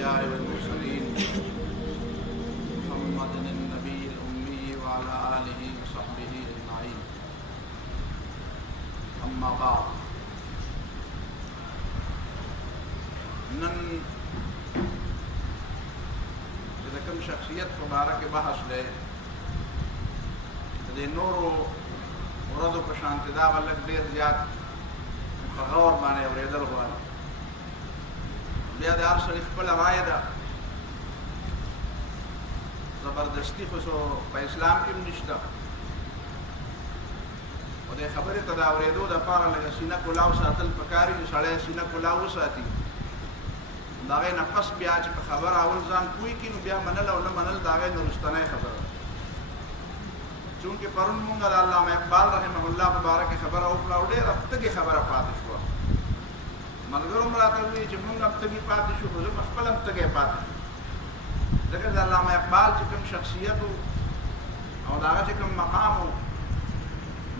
الأنبياء والمرسلين محمد النبي الأمي وعلى آله وصحبه أجمعين. أما بعد، نن چې کوم شخصیت مبارک بحث دی د نورو ورځو په شان دا ولک ډېر زیات په غور باندې اورېدل غواړي. بیا د هر سړي خپل رایه ده، زبردستي خو په اسلام کې نشته. او د خبرې ته د اورېدو دپاره لږه سینه کلاو ساتل پکار دي. سړی سینه کلاو وساتي، د هغې نه پس بیا چې په خبره اول ځان پوه کړي نو بیا منل او نه منل د هغې نه وروستنۍ خبره ده. چونکې پرون مونږ د علامه اقبال رحمه الله په باره کې خبره وکړه او ډېره تږې خبره پاتې شوه. ملګرو هم راته وویل چې مونږ هم تږي پاتې شو، خو زه په خپله هم تږی پاتې شو. ځکه د علامه اقبال چې کوم شخصیت او د هغه چې کوم مقام و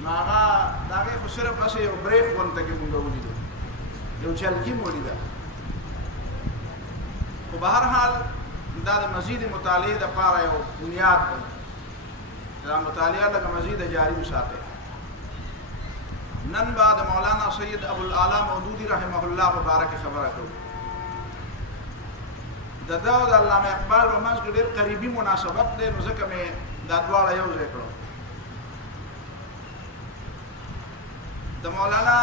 نو هغه د هغې خو صرف هسې یو بریک غونته کې مونږ ولیدو، یو جلګي مو ولیده. خو به هر حال دا د مزید مطالعې دپاره یو بنیاد دی. دا مطالعه لکه مزید جاری وساتئ. نن به د مولانا سید ابوالعلا مودودي رحمه الله په باره کې خبره کوو. د ده او د علامه اقبال په منځ کې ډېر قریبي مناسبت دی، نو ځکه مې دا دواړه یو ځای کړو. د مولانا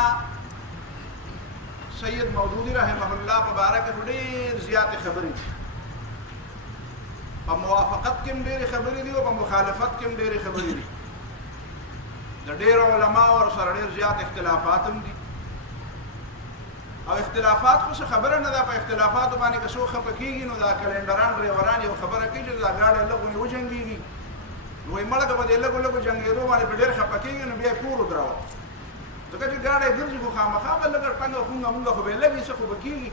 سید مودودي رحمه الله په باره کې ډېر زیاتې خبرې دي. په موافقت کې هم ډېرې خبرې دي او په مخالفت کې هم ډېرې خبرې دي. د ډېرو علماو ورسره ډېر زیات اختلافات هم دي. او اختلافات خو څه خبره نه ده، په اختلافاتو باندې که څوک خفه کېږي نو دا کلنډران ډریوران یو خبره کوي چې دا ګاډی لږونې وجنګېږي، نو وایي مړه که په دې لږو لږو جنګېدو باندې په ډېر خفه کېږي نو بیا یې کور ودروه. ځکه چې ګاډی ګرځي خو خامخا به لږه ټنګه خونګه مونګه خو به یې لږي څه خو به کېږي.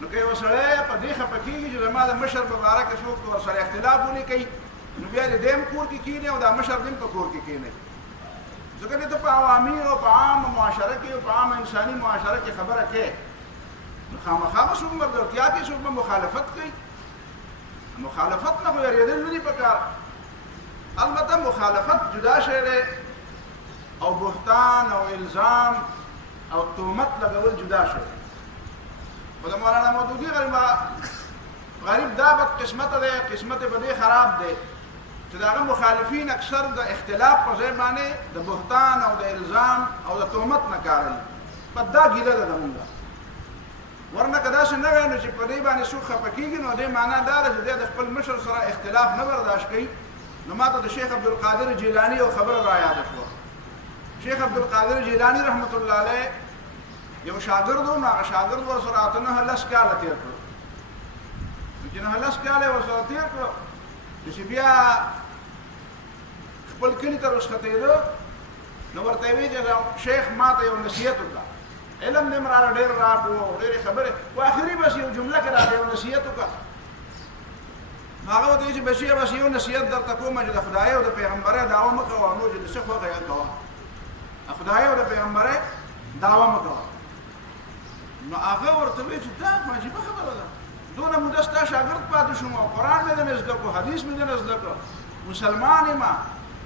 نو که یو سړی په دې خفه کېږي چې زما د مشر په باره کې څوک ورسره اختلاف ولیکي نو بیا د دې هم کور کې کښېني او دا مشر دې هم په کور کې کښېني. ځکه دې ته په عوامي او په عامه معاشره کې او په عامه انساني معاشره کې خبره کوې نو خامخا به څوک ملګرتیا کوي، څوک به مخالفت کوي. مخالفت نه خو یېرېدل نه دي پکار. البته مخالفت جدا شی دی او بهتان او الزام او تهمت لګول جدا شی دی. خو د مولانا مودودي غریب دا بد قسمته دی، قسمت په دې خراب دی چې د هغه مخالفین اکثر د اختلاف په ځای باندې د بهتان او د الزام او د تهمت نه کار اخلي. په دا ګیله ده زمونږ. ورنه که داسې نه وی نو چې په دې باندې څوک خفه کېږي نو دې معنا دا ده چې دی د خپل مشر سره اختلاف نه برداشت کوي. نو ما ته د شیخ عبدالقادر جیلاني یو خبره رایاده شوه. شیخ عبدالقادر جیلاني رحمت الله علیه یو شاګرد و، نو هغه شاګرد ورسره اته نهه لس کاله تېر کړو. نو چې نهه لس کاله یې ورسره تېر کړو نو چې بیا خپل کلي ته رسختېده نو ورته یې ویل چې شیخ ما ته یو نصیحت وکړه. علم دې مې راله ډېر راکړو، ډېرې خبرې، خو اخري بس یو جمله کې راته یو نصیحت وکړه. نو هغه ورته ویل چې بچیه بس یو نصیحت درته کومه چې د خدای او د پیغمبرۍ دعوه مه کوه، نور چې د څه خوښه یې کوه، د خدای او د پیغمبرۍ دعوه مه کوه. نو هغه ورته ویل چې دا خو عجیبه خبره ده، دونه موده ستا شاګرد پاتې شوم او قرآن مې دنه زده کړو، حدیث مې دنه زده کړو، مسلمان یم،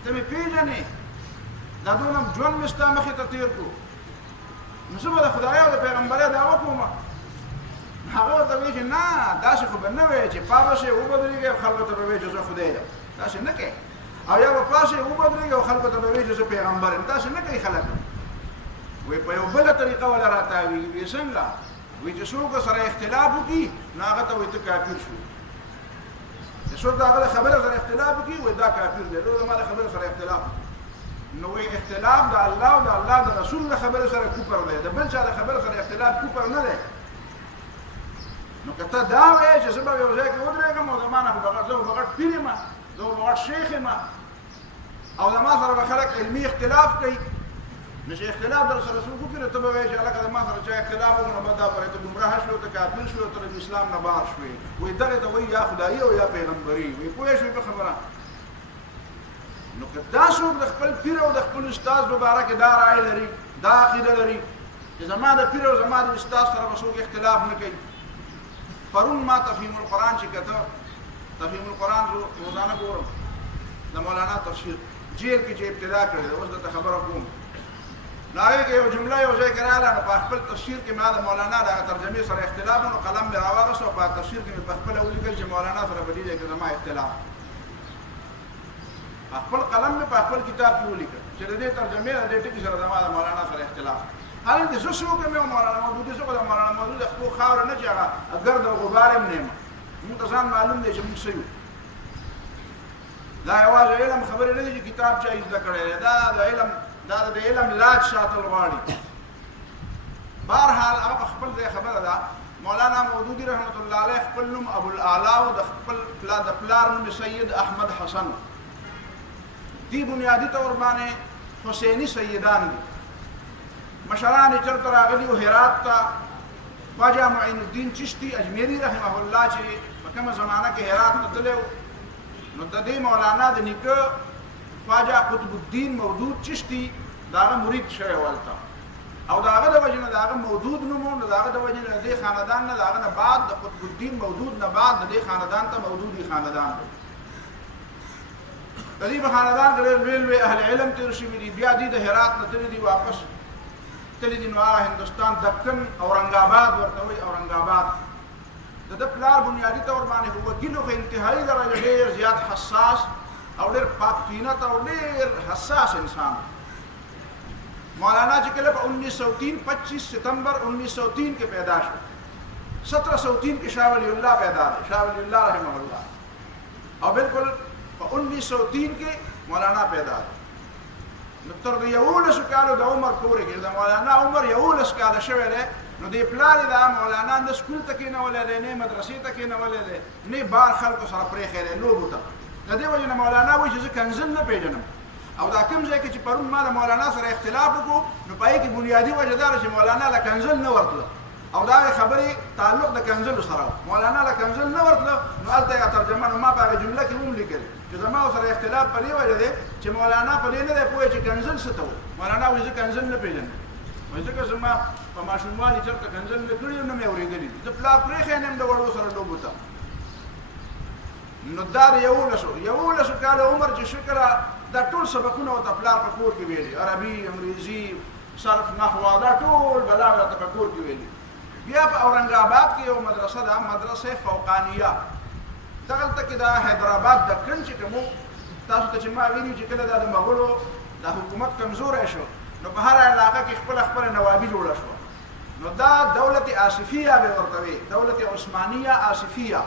ته مې پېژنې، دا دونه ژوند مې ستا مخې ته تېر کړو، نو زه به د خدای او د پیغمبرۍ دعوه کوم. هغه ورته وایي چې نه داسې خو به نه وایې چې پاسې وبدرېږې او خلکو ته به وایې چې زه خدای یم، داسې نه کوې. او یا به پاسې وبدرېږې او خلکو ته به وایې چې زه پیغمبر یم، داسې نه کوي خلک. وایي په یو بله طریقه وله راتاوېږي. وایي څنګه؟ وایي چې څوک سره اختلاف وکړي نو هغه ته وایي ته کافر شو. چې څوک د هغه د خبره سره اختلاف وکړي وایي دا کافر دی، نو زما د خبره سره اختلاف. نو وایي اختلاف د الله او د الله د رسول د خبره سره کفر دی، د بل چا د خبره سره اختلاف کفر نه دی. نو که ته دا وایې چې زه به یو ځای کې ودرېږم او زما نه خو زه به غټ پیر یم، زه به غټ شیخ یم او زما سره به خلک علمي اختلاف کوي، نو چې اختلاف در سره څوک وکړي نو ته به وایې چې هلکه زما سره چا اختلاف وکړو نو به دا پرې ته ګمراه شوې، ته کافر شوې، ته د اسلام نه بار شوې. وایي دغې ته وایي یا خدایي او یا پیغمبري. وایي پوه شوې په خبره. نو که دا څوک د خپل پیر او د خپل استاد په باره کې دا رایه لري، دا عقیده لري چې زما د پیر او زما د استاد سره به څوک اختلاف نه کوي، پرون ما تفهیم القرآن چې کته تفهیم القرآن روزانه ګورم د مولانا تفسیر جیل کې چې ابتدا کړی اوس د خبره کوم ناوی کې یو جمله یو ځای کې رااله نو په خپل تفسیر کې ما د مولانا د ترجمې سره اختلاف نو قلم مې راواغسته او په تفسیر کې مې په خپل ولیکل چې مولانا سره په دې ځای کې زما اختلاف خپل قلم مې په خپل کتاب کې ولیکل چې د دې ترجمې د دې ټکي سره زما د مولانا سره اختلاف حالان کې زه څوک مې مولانا مودود څوک د مولانا مودود خپل خاور نه چې هغه ګرد او غبار هم نه موږ ته ځان معلوم دی چې موږ څه یو دا یوازې علم خبرې نه دي چې کتاب چا زده کړی دا د علم لاج ساتل غواړي بهرحال هغه خپل ځای خبره ده مولانا مودودي رحمت الله علیه خپل نوم ابو الاعلی او د خپل پلار نوم سید احمد حسن دی بنیادی طور باندې حسینی سیدان دي مشران چرته راغلي او هرات ته خواجه معین الدین چشتی اجمیری رحمه الله چې په کومه زمانہ کې هرات ته تلو نو د دې مولانا د نیکه خواجه قطب الدین مودود چشتی داغه مرید شوی ولته او داغه د وجنه داغه مودود نومو داغه د وجنه د خاندان نه داغه نه بعد د قطب الدین مودود نه بعد د خاندان ته مودودی خاندان د دې خاندان د ویلوي اهل علم تیر شوی دي بیا دي د هرات نه تللی دي واپس تللی دي نو هندستان دکن اورنګ آباد ورته وي اورنګ آباد د پلار بنیادی طور باندې هو وکیل خو انتهایی درجه ډیر زیات حساس او ډیر پاک طینت او ډیر حساس انسان مولانا چې کله په 1903 25 ستمبر 1903 کې پیدا شو 1703 کې شاه ولی الله پیدا شو شاه ولی الله رحمه الله او بالکل په 1903 کې مولانا پیدا نو تر یولس کالو د عمر پورې کې د مولانا عمر یولس کاله شوی دی نو دی پلان دا مولانا د سکول ته کې نه ولې نه مدرسې ته کې نه ولې نه بار خلکو سره پرې خېره لوبو ته د دې وجه مولانا وایي چې کنزل نه پیژنم او دا کوم ځای کې چې پرون ما د مولانا سره اختلاف وکړو نو پای کې بنیادی وجه دا چې مولانا له کنزل نه ورتله او دا خبرې تعلق د کنزل سره مولانا له کنزل نه ورتله نو الته ترجمه نو ما په جمله کې هم لیکل چې زما سره اختلاف په دې وجه دی چې مولانا په دې نه دی پوهه چې کنزل څه ته مولانا وایي چې کنزل نه پیژنم وایي چې زما په ماشوموالي چرته کنزل نه کړی نو مې اورېدلی د پلا پرې خینم د وړو سره لوبو ته نو دا یولسو کال عمر چې شکر دا ټول سبقونه او پلا په کور کې ویلي عربي انګریزي صرف نحو دا ټول بلاغت په کور کې ویلي بیا په اورنګ آباد کې یو مدرسه ده مدرسه فوقانیه دغلته کې دا حیدرآباد د کن چې کوم تاسو ته چې ما ویلي چې کله دا د مغولو د حکومت کمزور شو نو په هر علاقه کې خپل نوابي جوړه شو نو دا دولت آصفیه به ورته وي دولت عثمانیه آصفیه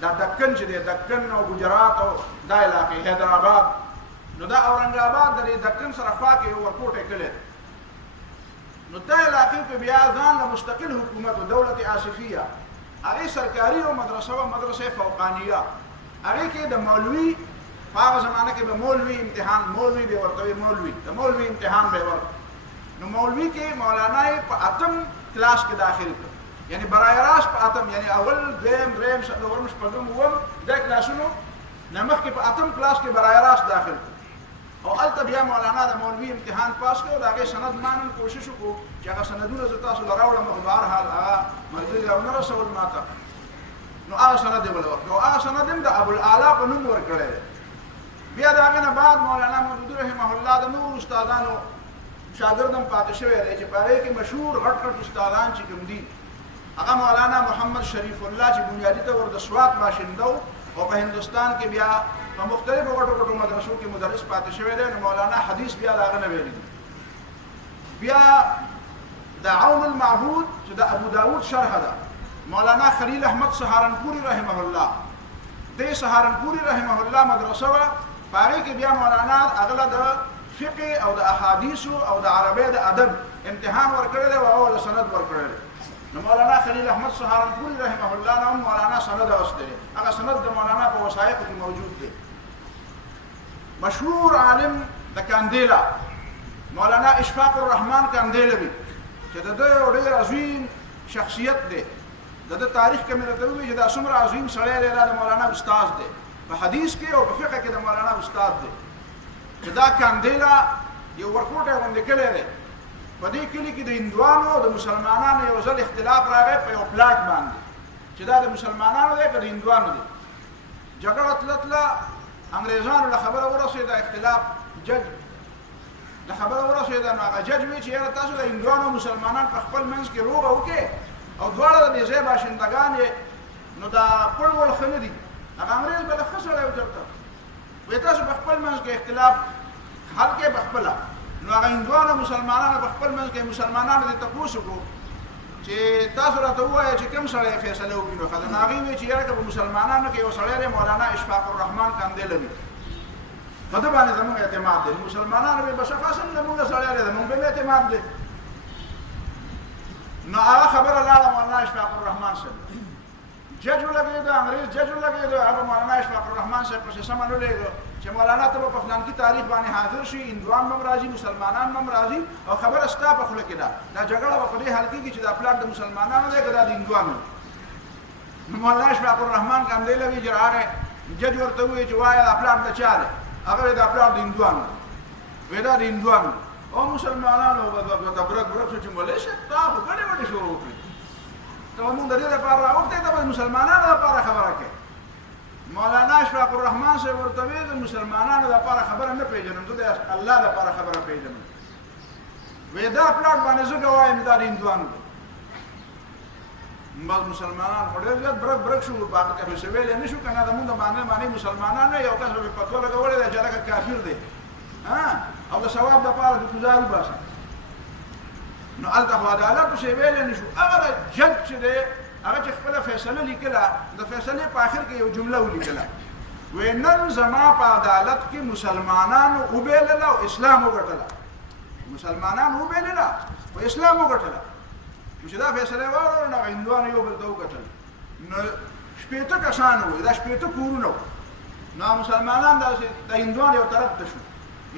دا دکن چې دی دکن او گجرات او دا علاقه حیدرآباد نو دا اورنګ آباد د دکن سره خوا کې ورکوټه کړي نو دا علاقه کې بیا ځان له مستقل حکومت او دولت آصفیه هغه سرکاري او مدرسه فوقانیه هغه کې د مولوی په هغه زمانه کې به مولوی امتحان مولوی به ورته مولوی د مولوی امتحان به ورته نو مولوی کې مولانا په اتم کلاس کې داخل کړ یعنی برای راست په اتم یعنی اول دریم څلورم شپږم اووم د کلاسونو نمخ کې په اتم کلاس کې برای راست داخل کړ او البته بیا مولانا د مولوی امتحان پاس کړ او هغه سند مانن کوشش وکړو چې هغه سندونه ز تاسو لراوړم په بهر حال هغه مرګ او نه رسول ماته نو هغه سند دی ولور او هغه سند د ابو الاعلی په نوم ورکړل بیا داغه نه بعد مولانا مودودی رحمه الله د نور استادانو شاګردم پاتې شوی دی چې په هغه کې مشهور غټ استادان چې کوم دي هغه مولانا محمد شریف الله چې بنیادی طور د سوات باشنده او په هندستان کې بیا په مختلفو غټو مدرسو کې مدرس پاتې شوی دی نو مولانا حدیث بیا داغه نه ویلي بیا د عون المعبود چې د ابو داود شرح ده مولانا خلیل احمد سهارنپوری رحمه الله د سهارنپوری رحمه الله مدرسه وا پاره کې بیا مولانا اغله د فقه او د احادیث او د عربی د ادب امتحان ورکړل او اول سند ورکړل نو مولانا خلیل احمد سهارنپوری رحمه الله نو مولانا سند واستره هغه سند د مولانا په وثایق کې موجود دی مشهور عالم د کاندیلا مولانا اشفاق الرحمن کاندیلوی چې د ډېر عظیم شخصیت دی د تاریخ کې مې راته وی چې دا څومره عظیم سړی دی د مولانا استاد دی په حدیث کې او په فقه کې د مولانا استاد دی چې دا کاندیلا یو ورکوټه باندې کړی دی په دې کلی کې د هندوانو او د مسلمانانو یو ځل اختلاف راغی په یو پلاټ باندې چې دا د مسلمانانو دی که د هندوانو دی. جګړه تلتله انګریزانو له خبره ورسېده، اختلاف جج له خبره ورسېده، نو هغه جج وایي چې یاره تاسو د هندوانو او مسلمانان په خپل منځ کې روغه وکړئ او دواړه د دې ځای باشندګان یې، نو دا پړ ول ښه نه دي. هغه انګریز به له ښه سړی وچرته وایي تاسو په خپل منځ کې اختلاف حل کړئ په خپله. نو هغه هندوانو مسلمانانو په خپل منځ کې مسلمانانو دې تپوس وکړو چې تاسو راته ووایه چې کوم سړی فیصله وکړي. نو ښه ده. نو هغوی وایي چې یاره که په مسلمانانو کې یو سړی دی مولانا اشفاق الرحمن کاندیله وي، په ده باندې زموږ اعتماد دی. مسلمانانو به بشخصا زموږ سړی دی، زموږ به اعتماد دی. نو هغه خبره لاړه مولانا اشفاق الرحمن صاحب جج ولګېده، انګریز جج ولګېده، هغه مولانا اشفاق الرحمن صاحب پسې سمن ولېږه چې مولانا ته به په فلانکي تاریخ باندې حاضر شي، هندوان به هم راځي، مسلمانان به هم راځي، او خبره ستا په خوله کې ده. دا جګړه به په دې حال کېږي چې دا پلاټ د مسلمانانو دی که دا د هندوانو. نو مولانا اشفاق الرحمن کاندیله وي چې هغه جج ورته ووایي چې وایه دا پلاټ د چا دی؟ هغه وایي دا پلاټ د هندوانو. وایي دا د هندوانو. او مسلمانانو به برک برک شو چې مولوي صاحب تا خو ګڼې وډې شروع وکړې، ته به مونږ د دې لپاره راوښتې، ته به د مسلمانانو لپاره خبره کوې. مولانا اشفاق الرحمن صاحب ورته ویل د مسلمانانو لپاره خبره نه پېژنم، زه د الله لپاره خبره پېژنم. وایي دا پلاټ باندې زه ګوایم دا د هندوانو دی. بس مسلمانان خو ډېر زیات برک برک شو، هغه ته به څه ویلی نه شو که نه د مونږ د باندې مسلمانان نه یو کس به پې پتوه لګولی دی چې هلکه کافر دی او د ثواب دپاره د ګزار وباسي. نو هلته خو عدالت پسې ویلی نه شو. هغه د جج چې دی هغه چې خپله فیصله لیکله، د فیصلې په آخر کې یو جمله ولیکله، وایي نن زما په عدالت کې مسلمانانو وبیلله او اسلام وګټله. مسلمانانو وبیلله او اسلام وګټله. نو چې دا فیصله یې واورله نو هندوانو یو بل ته وګټل. نو 80 کسان وو، دا 80 کورونه وو. نو مسلمانان داسې د هندوانو یو طرف ته شو،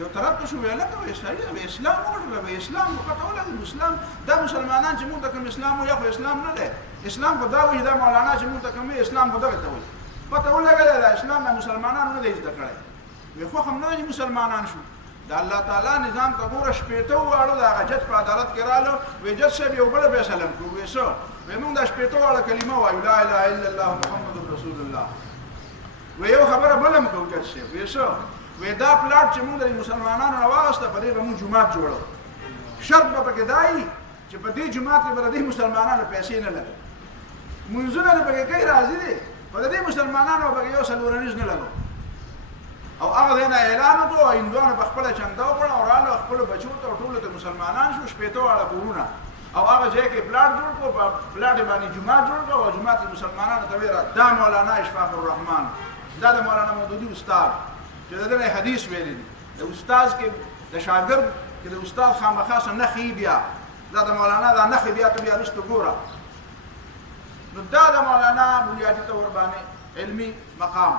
یو طرف ته شو، ویل لکه وایي صحیح ده، اسلام وګټله، وایي اسلام پته ولګي. اسلام دا مسلمانان چې مونږ ته کوم اسلام وایي خو اسلام نه دی. اسلام خو دا وایي دا مولانا چې مونږ ته کوم اسلام خو دغه ته وایي، پته ولګېده دا اسلام د مسلمانانو نه دی زده کړی. وایي خوښ هم نه ده چې مسلمانان شو. د الله تعالی نظام ته ګوره 80 واړو د هغه جج په عدالت کې راغلو، وایي جج صاحب یو بله فیصله کړو. وایي څه؟ وایي مونږ دا 80 واړه کلمه وایو لا اله الا الله محمد رسول الله. وایي یو خبره بله هم کوو جج صاحب. وایي څه؟ وایي دا پلاټ چې مونږ د مسلمانانو راواغسته په دې به مونږ جومات جوړو. شرط به پکې دا وي چې په دې جومات کې به د دې مسلمانانو پیسې نه لګوو، مونځونه دې پکې کوي راضي دي، په د دې مسلمانانو به پکې یو څلورنیز نه لګوو. او هغه ځای نه اعلان وکړو او هندوانو په خپله چنده وکړه او راغله خپلو بچو ته او ټولو ته مسلمانان شو 80 واړه کورونه. او هغه ځای کې پلاټ جوړ کړو، په پلاټ باندې جومات جوړ کړو او جومات کې مسلمانانو ته ویل دا مولانا اشفاق الرحمن، دا د مولانا مودودي استاد چې د دې حدیث ویلي دي. د استاد کې د شاګرد کې د استاد خامخا څه نښې بیا دا د مولانا دا نښې بیا ته بیا وروسته ګوره. نو دا د مولانا بنیادي طور باندې علمي مقام،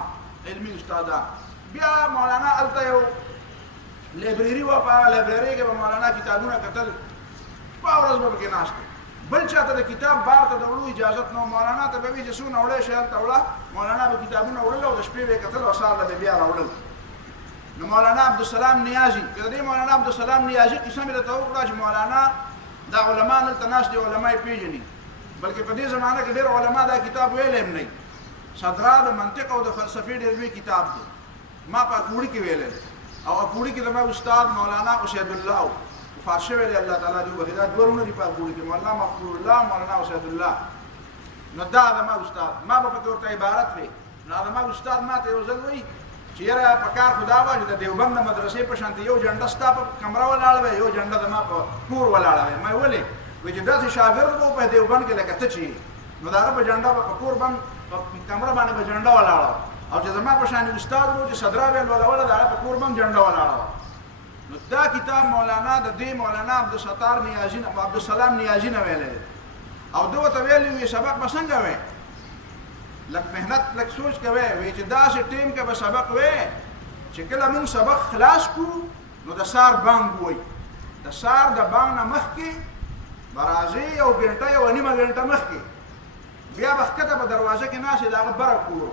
علمي استادان. بیا مولانا هلته یو لایبرري وه، په هغه لایبررۍ کې به مولانا کتابونه کتل، شپه ورځ به پکې ناست و. بل چاته د کتاب بار ته د وړو اجازت نه و. مولانا ته به وایي چې څونه وړی شي هلته وړه. مولانا به کتابونه وړل او د شپې به یې کتل او سهار به بیا راوړل. نو مولانا عبدالسلام نیازي، که د دې مولانا عبدالسلام نیازي قصه مې درته وکړه چې مولانا دا علما دلته ناست دي، علما یې پېژني، بلکې په دې زمانه کې ډېر علما دا کتاب ویلی هم نه. صدرا د منطق او د فلسفې ډېر لوی کتاب دی. ما په اکوړي کې ویلی او اکوړي کې زما استاد مولانا اسید الله وفات شوی دی، الله تعالی دې وبخښي. دا دوه ورونه دي په اکوړي کې، مولانا مغفور الله، مولانا اسید الله. نو دا زما استاد، ما به پکې ورته عبارت وی. نو زما استاد ما ته یو ځل وایي چې یاره په کار خو دا وه چې د دیوبند د مدرسې په شانتې یو جنډه ستا په کمره ولاړه وی، یو جنډه زما په کور ولاړه وی. ما ولې؟ وایي چې داسې شاګرد به په دیوبند کې لکه ته چې نو د هغه په جنډه به په کور باندې په کمره باندې به جنډه ولاړه، او چې زما په شان استاد و چې صدرا به یې لولوله د هغه په کور باندې جنډه ولاړه وه. نو دا کتاب مولانا د دې مولانا عبدالستار نیازي نه، عبدالسلام نیازي نه ویلی دی. او ده ورته ویلي وي سبق به څنګه وی؟ لږ محنت لږ سوچ کوئ. وایي چې داسې ټیم کې به سبق وی چې کله مونږ سبق خلاص کړو نو د سار بانګ وایي، د سار د بانګ نه مخکې به راځئ یو ګنټه یوه نیمه ګنټه مخکې، بیا به ښکته په دروازه کې ناست د هغه بره کورو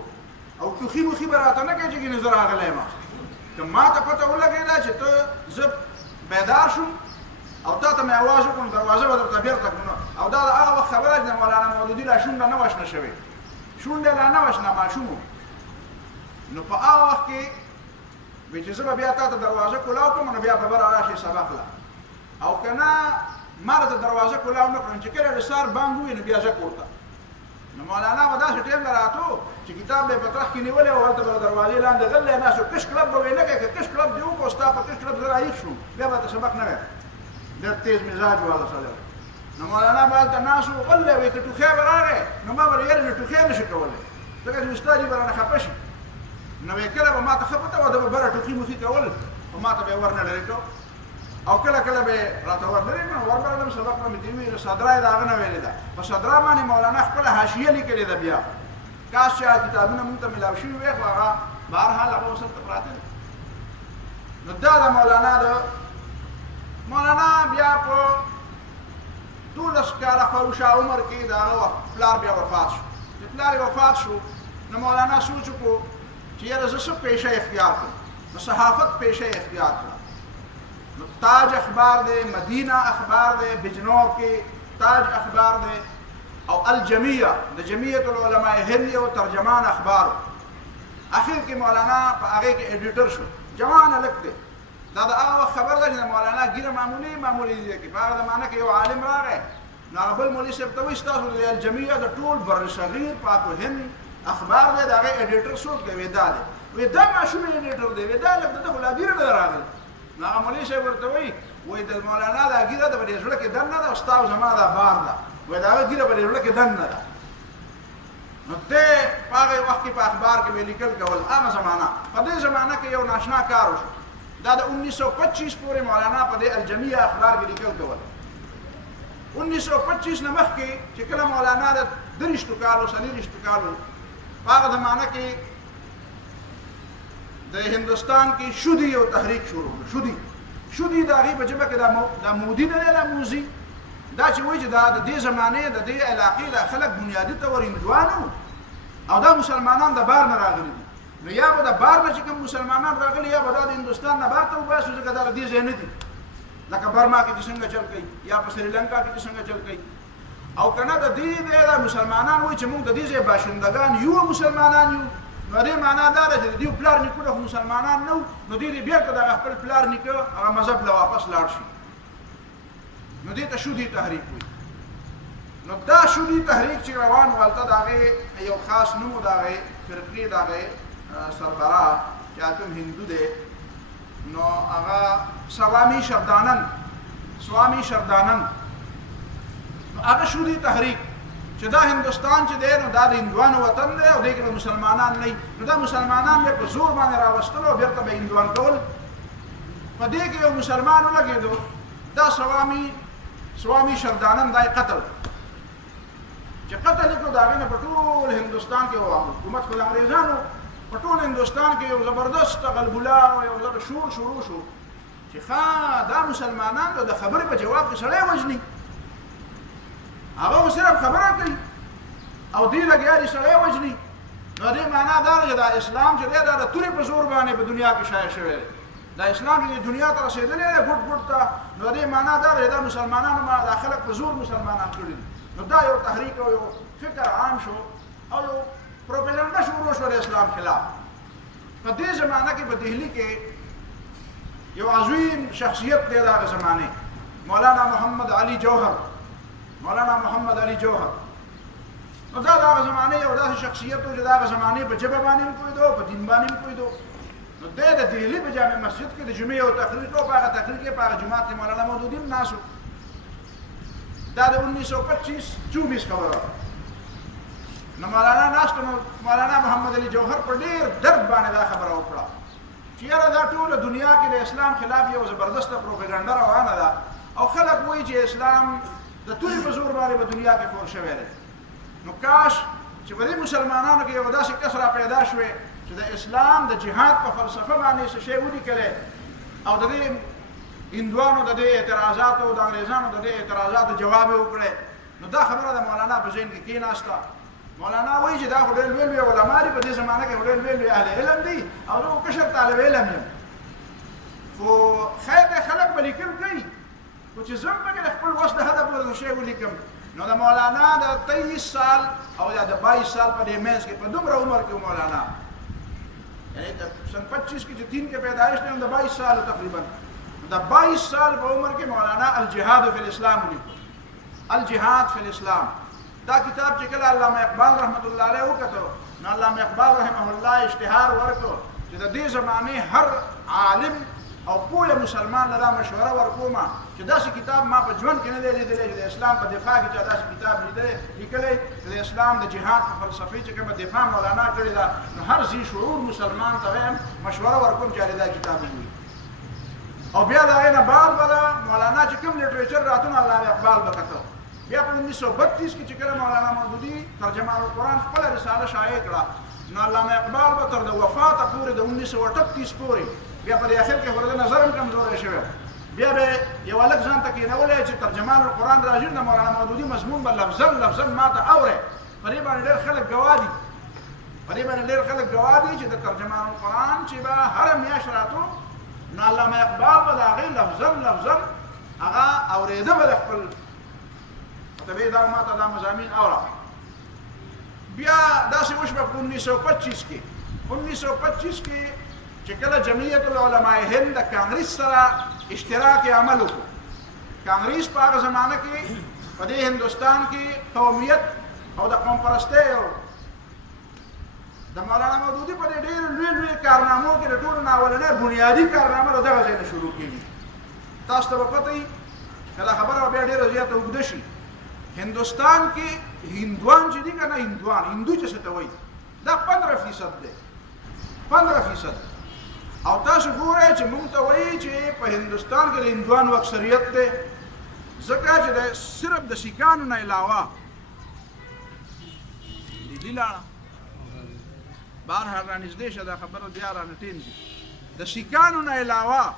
او ټوخي وخي به راته نه کوي چې ګینې زه راغلی یم. که ما ته پته ولګېده چې ته زه بیدار شوم او تا ته مې اواز وکړم دروازه به درته بېرته کړو، او دا د هغه وخت خبره چې د مولانا مودودي لا شونډه نه وه شنه شوې، شونډه لا نه وشنه ماشوم نو په هغه وخت کې وی چې زه به بیا تا ته دروازه کولاو کوم نو بیا به بره راشي سبق له او که نه ما راته دروازه کولاو نه کړم چې کله د سهار بانګ ووي نو بیا زه کور ته نو مولانا به داسې ټایم له راتلو چې کتاب به یې په تخت کې نیولی او هلته به د دروازې لاندې غلی ناست و کش کلب به وی نه کوې که کش کلب دې وکړو ستا په کش کلب زه رایښ شوم بیا به ته سبق نه وی ډېر تیز مزاج والا سړی نو مولانا به هلته ناست و غلی وی که ټوخی به راغی نو ما به یارې نو ټوخی نه شي کولی ځکه چې استاد یې به رانه خفه شي نو کله به ما ته ښه پته وه ده به بره ټوخي موخي کول خو ما ته به یې ور نه لرې کو او کله کله به یې راته ور لرې کړم ور به راغلم سبق به مې دې ویلو صدرا یې د هغه نه ویلې ده په صدرا باندې مولانا خپله حاشیه لیکلې ده بیا کاش چې هغه کتابونه مونږ ته میلاو شوي وی خو هغه بهرحال هغه اوس هلته پراته دي نو دا د مولانا بیا په 12 کاله خواوشا عمر کې د هغه پلار بیا وفات شو چې پلار یې وفات شو نو مولانا سوچ وکړو چې یاره زه څه پیشه اختیار کړم نو صحافت پیشه اختیار کړم نو تاج اخبار دی مدینه اخبار دی بجنور کې تاج اخبار دی او الجمیه د جمعیت العلماء هند یو ترجمان اخبار اخر کې مولانا په هغې کې ایډیټر شو جوان هلک دی دا د هغه وخت خبر ده چې د مولانا ګیره معمولي دی کې په هغه زمانه کې یو عالم راغی نو هغه بل مولوي صاحب ته وایي ستاسو د الجمیه د ټول بر صغیر پاک و هند اخبار دی د هغې ایډیټر څوک دی وی دا دی وی دا ماشوم ایډیټر دی وی دا هلک د ده خو لا ګیره نه ده راغلی نو هغه مولوي صاحب ورته وایي وایي د مولانا دا ګیره د به دې زړه کې دننه ده او ستا او زما دا بار ده وی د هغه ګیره به دې زړه کې دننه ده نو ته په هغې وخت کې په اخبار کې به لیکل کول عامه زمانه په دې زمانه کې یو ناشنا کار وشو دا د 1925 پورې مولانا په دې الجمیه اخبار کې لیکل کول 1925 نه مخکې چې کله مولانا د 30 کالو 40 کالو په هغه زمانه کې د هندوستان کې شودي یو تحریک شروع شودي د هغې په ژبه کې دا مودي نه دی دا موزي دا چې وایي چې دا د دې زمانې د دې علاقې دا خلک بنیادي طور هندوانو او دا مسلمانان د بار نه راغلي دي نو یا به د بار نه چې کوم مسلمانان راغلي یا به دا د هندوستان نه بار ته وباسو ځکه دا د دې ځای نه دي لکه برما کې چې څنګه چل کوي یا په سریلنکا کې چې څنګه چل کوي او که نه د دې د مسلمانان وایي چې موږ د دې ځای باشندګان یو مسلمانان یو نو دې معنا دا ده چې د دې پلار نیکونه خو مسلمانان نه وو نو دې بېرته دغه خپل پلار نیکه هغه مذهب له واپس لاړ شي نو دې ته شودي تحریک وایي نو دا شودي تحریک چې روان و هلته د هغې یو خاص نوم و د هغې فرقې د هغې سربراه چې کوم هندو دی نو هغه سوامی شردانند نو هغه شودي تحریک چې دا هندوستان چې دی نو دا د هندوانو وطن دی او دې کې به مسلمانان نه نو دا مسلمانان به په زور باندې راوستل او بېرته به هندوان کول په دې کې یو مسلمان ولګېدو دا سوامی شردانند دا یې قتل چې قتل یې کړو د هغې نه په ټول هندوستان کې حکومت خو د انګرېزانو په ټول هندوستان کې یو زبردست غلبوله او یو شور شروع شو چې دا مسلمانان د خبرې په جواب کې سړی وژني هغه خو صرف خبره کوي او دې لګیا دي سړی وژني نو دې معنا دا ده چې دا اسلام چې دی دا د تورې په زور باندې په دنیا کې شایع شوی دی دا اسلام چې دنیا ته رسېدلی دی ګوټ ته نو دې معنا دا ده چې دا مسلمانانو دا خلک په زور مسلمانان کړي دي نو دا یو تحریک او یو فکر عام شو او یو پروپیګنډا شروع شو د اسلام خلاف په دې زمانه کې په دهلي کې یو عظیم شخصیت دی د هغه زمانې مولانا محمد علي جوهر نو دا د هغه زمانې یو داسې شخصیت و چې د هغه زمانې په ژبه باندې هم پوهېدو په دین باندې هم پوهېدو نو دی د دهلي په جامع مسجد کې د جمعې یو تقریر و په هغه تقریر کې په هغه جومات کې مولانا مودودي هم ناست و دا د 1925-24 خبره نو مولانا ناست نو مولانا محمد علي جوهر په ډېر درد باندې دا خبره وکړه چې یاره دا ټوله دنیا کې د اسلام خلاف یو زبردسته پروپیګنډا روانه ده او خلک وایي چې اسلام د تورې په زور باندې په دنیا کې خور شوی دی نو کاش چې په دې مسلمانانو کې یو داسې کس را پیدا شوی چې د اسلام د جهاد په فلسفه باندې څه شی ولیکلی او د دې هندوانو د دې اعتراضاتو د انګریزانو د دې اعتراضاتو جواب یې وکړی نو دا خبره د مولانا په ذهن کې کېناسته مولانا وایي چې دا خو ډېر لوی لوی علما دي په دې زمانه کې ډېر لوی لوی اهل علم دي او زه خو کشر طالب علم یم خو خیر دی خلک به لیکل کوي خو چې زه هم پکې د خپل وس د حده پورې څه شی ولیکم نو د مولانا د 23 سال او د 22 سال په دې منځ کې په دومره عمر کې مولانا یعنی سن 25 کې چې 3 کې پیدایش نه د 22 سال تقریبا د 22 سال په عمر کې مولانا الجهاد فی الاسلام لیکو الجهاد فی الاسلام دا کتاب چې کله علامه اقبال رحمت الله علیه وکړو نو علامه اقبال رحمه الله اشتهار ورکړو چې د دې زمانه هر عالم او پوهه مسلمان لرا مشوره ورکوما چې داسې کتاب ما په ژوند کې نه دی لیدلی چې د اسلام په دفاع کې چې داسې کتاب لیکلی د اسلام د جهاد په فلسفې چې کومه دفاع مولانا کړې ده نو هر ذي شعور مسلمان ته وایم مشوره ورکوم چې دا کتاب وي او بیا د هغې نه بعد به مولانا چې کوم لټریچر راتونه علامه اقبال به کتو بیا په 1932 کې چې کله مولانا مودودي ترجمه القرآن خپله رساله شایع کړه نو علامه اقبال به تر د وفاته پورې د 1938 پورې بیا په دې اخر کې ورته نظر هم کمزوری شوی بیا به یو هلک ځان ته کېنولی چې ترجمان القرآن راځي د مولانا مودودي مضمون به لفظا ما ته اورئ په دې باندې ډېر خلک ګواه دي په دې باندې ډېر خلک ګواه دي چې د ترجمان القرآن چې به هره میاشت راتو نو علامه اقبال به د هغې لفظا هغه اورېده به د خپل ورته به دا ما ته دا مضامین اوره بیا داسې وشوه په 1925 کې 1925 کې چې کله جمعیت العلماء هند د کانګریس سره اشتراک عمل وکړو کانګریس په هغه زمانه کې په دې هندوستان کې قومیت او د قوم پرستۍ او د مولانا مودودي په دې ډېرو لوی کارنامو کې د ټولو نه اولنۍ بنیادي کارنامه له دغه ځای نه شروع کېږي تاسو ته به پته وي کله خبره به بیا ډېره زیاته اوږده شي هندوستان کې هندوان چې دي که نه هندو چې څه ته وایي دا 15% دی 15% او تاسو ګورئ چې موږ ته وایي چې په هندوستان کې د هندوانو اکثریت دی ځکه چې د صرف د سیکانو نه علاوه دې لاړه بهرحال رانږدې شه دا خبره بیا رانه ټینګي د سیکانو نه علاوه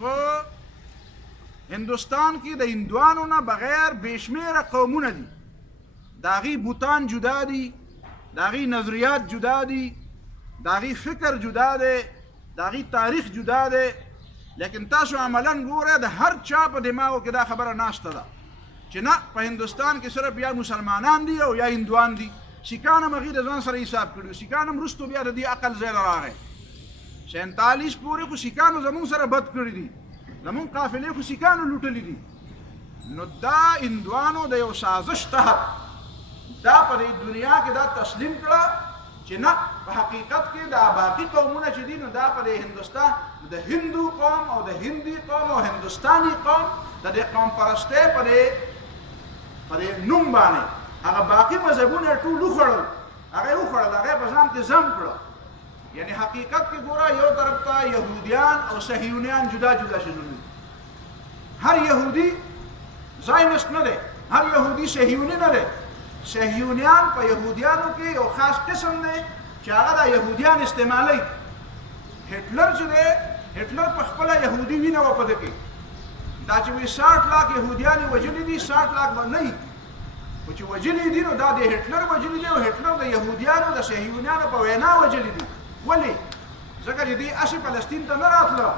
په هندوستان کې د هندوانو نه بغیر بېشمېره قومونه دي د هغې بوتان جدا دي د هغې نظریات جدا دي د هغې فکر جدا دی د هغې تاریخ جدا دی لیکن تاسو عملا ګوره د هر چا په دماغو کې دا خبره ناسته ده چې نه په هندوستان کې صرف یا مسلمانان دي او یا هندوان دي سیکان هم هغې د ځان سره حساب کړي سیکان هم وروستو بیا د دې عقل ځای له راغی 47 پورې خو سیکانو زمونږ سره بد کړي دي زمونږ قافلې خو سیکانو لوټلي دي نو دا هندوانو د یو سازش تحت دا په دې دنیا کې دا تسلیم کړه چې نه په حقیقت کې دا باقي قومونه چې دي نو دا په دې هندوستان د هندو قوم او د هندي قوم او هندوستاني قوم د دې قوم پرستۍ په دې نوم باندې هغه باقي مذهبونه ټول وخوړل هغه په ځان کې ضم کړه یعنی حقیقت کې ګوره یو طرف ته یهودیان او صهیونیان جدا جدا شوي هر یهودي زاینست نه دی هر یهودي صهیوني نه دی صهیونیان په یهودیانو کې یو خاص قسم دی چې هغه د یهودیان استعمالوي هټلر چې دی هټلر په خپله یهودي وینه وه په ده کې دا چې وایي 60 لاک یهودیان یې وژلي دي 60 لاک به نه وي خو چې وژلي دي نو دا د هټلر وژلي دي او هټلر د یهودیانو د صهیونیانو په وینا وژلي دي ولې ځکه چې دوی هسې فلسطین ته نه راتله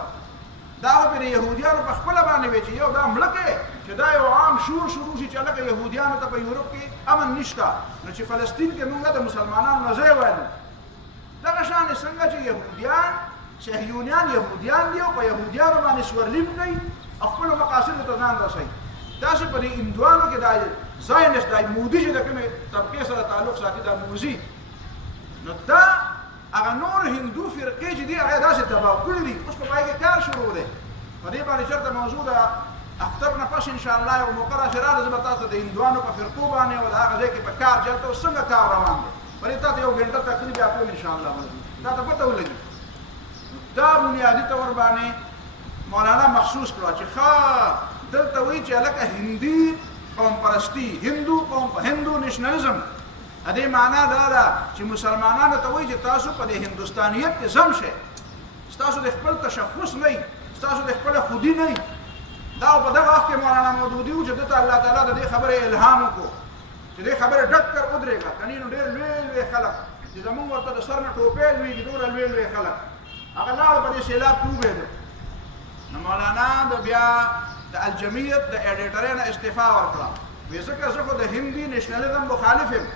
دا به د یهودیانو په خپله باندې وی چې یو دا مړه کې چې دا یو عام شور شروع شي چې هلکه یهودیانو ته په یورپ کې امن نشته نو چې فلسطین کې موږ د مسلمانانو نه ځای وایو دغه شانې څنګه چې یهودیان صهیونیان یهودیان دي او په یهودیانو باندې سورلیم کوي او خپلو مقاصدو ته ځان رسوي داسې په دې هندوانو کې دا زاینست دا مودي چې د کومې طبقې سره تعلق ساتي دا موزي نو دا هغه نور هندو فرقې چې دي هغه داسې تباه کړي دي اوس په پای کې کار شروع دی په دې باندې چېرته موضوع ده اختر نه پس انشاءالله یو موقع راشي راله زه به تاسو د هندوانو په فرقو باندې او د هغه ځای کې په کار چلته اوس څنګه کار روان دی په دې تا ته یو ګنټه تقریب بیا کوم انشاءالله تا ته پته ولګي دا بنیادي طور باندې مولانا مخصوص کړه چې ښه دلته وایي چې هلکه هندي قوم پرستی هندو نیشنلزم ا دې معنا دا ده چې مسلمانانو ته وایي چې تاسو په دې هندوستانیت کې ضم شئ ستاسو د خپل تشخص نه وي ستاسو د خپله خودي نه وي دا په دغه وخت کې مولانا مودودي و چې ده ته الله تعالی د دې خبرې الهام وکړو چې دې خبرې ډک کر ودرېږه کنې نو ډېر لوی خلک چې زمونږ ورته د سر نه ټوپې لوېږي دومره لوی خلک هغه لاړه په دې سیلاب کې وبهېده نو مولانا د بیا د الجمیت د ایډیټرۍ نه استعفا ورکړه وی ځکه زه خو د هندي نېشنلزم مخالف یم.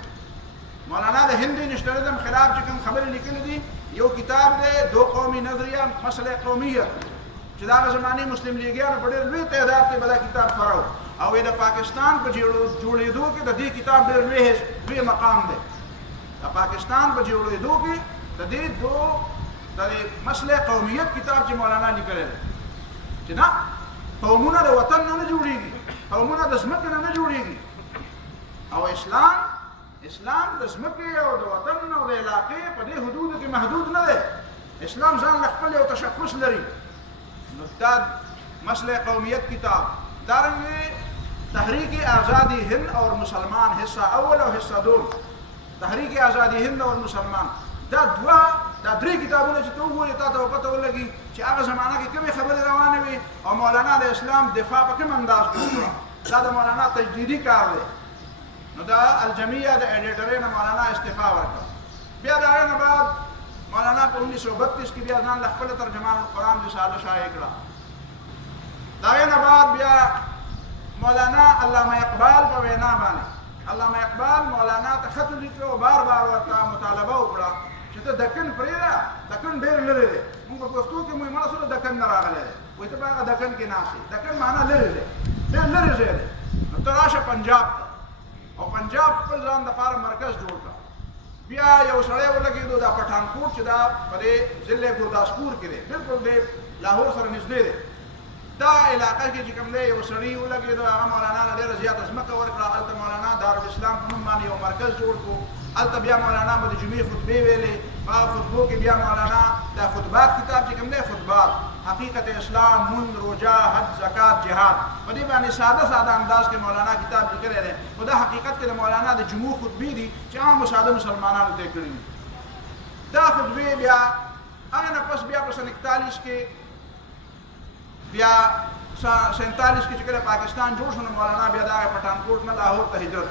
مولانا د هندي نېشنلزم خلاف چې کوم خبرې لیکلي دي، یو کتاب دی دو قومي نظریه مسله قومیه چې د هغه زمانې مسلم لیګیانو په ډېر لوی تعداد کې به دا کتاب خپراو او د پاکستان په جوړېدو کې د دې کتاب ډېر لوی مقام دی. د پاکستان په جوړېدو کې د دې د مسله قومیت کتاب چې مولانا لیکلی دی چې نه قومونه د وطن نه جوړېږي، قومونه د ځمکې نه جوړېږي، او اسلام د ځمکې او د وطن او د علاقې په دې حدودو کې محدود نه دی. اسلام ځان له خپل یو تشخص لري. نو دا مسله قومیت کتاب دارنګه تحریک آزادی هند اور مسلمان حصہ اول او حصہ دوم، تحریک آزادی هند اور مسلمان، دا درې کتابونه چې ته وګورې تا ته پته ولګي چې هغه زمانه کې کومې خبرې روانې وي او مولانا د اسلام دفاع په کوم انداز وکړه. دا د مولانا تجدیدي کار دی. نو دا الجمیه د ایډیټر نه مولانا استعفا ورکړه. بیا د هغې نه بعد مولانا په 1932 کې بیا ځان له خپل ترجمان القرآن رساله شایع کړه. د هغې نه بعد بیا مولانا علامه اقبال په وینا باندې علامه اقبال مولانا ته خط لیکه او بار ورته مطالبه وکړه چې ته دکن پرېږده، دکن ډېر لرې دی. موږ په پښتو کې مړه سره دکن نه راغلی دی، وایي ته به هغه دکن کې ناست یې. دکن معنا لرې دی، ډېر لرې ځای دی. نو ته راشه پنجاب ته، او پنجاب خپل ځان دپاره مرکز جوړ کړه. بیا یو سړی ولګېدو دا پټانکوټ چې دا په دې ضلع ګرداسپور کې دی، بالکل د لاهور سره نږدې دی. دا علاقه کې چې کوم دی یو سړي ولګېدو، هغه مولانا له ډېره زیاته ځمکه ورکړه. هلته مولانا دارالاسلام په نوم باندې یو مرکز جوړ کړو. هلته بیا مولانا به د جمعې خطبې ویلې. په هغه خطبو کې بیا مولانا دا خطبات کتاب چې کوم دی خطبات حقیقت اسلام، مونځ، روژه، حج، زکات، جهاد، په دې باندې ساده انداز کې مولانا کتاب لیکلی دی. خو دا حقیقت کې د مولانا د جمعو خطبې دي چې عام ساده مسلمانانو ته یې کړي دي. دا خطبې بیا هغه نه پس بیا په سن 41 کې بیا 47 کې چې کله پاکستان جوړ شو نو مولانا بیا د هغه پټانکوټ نه لاهور ته هجرت.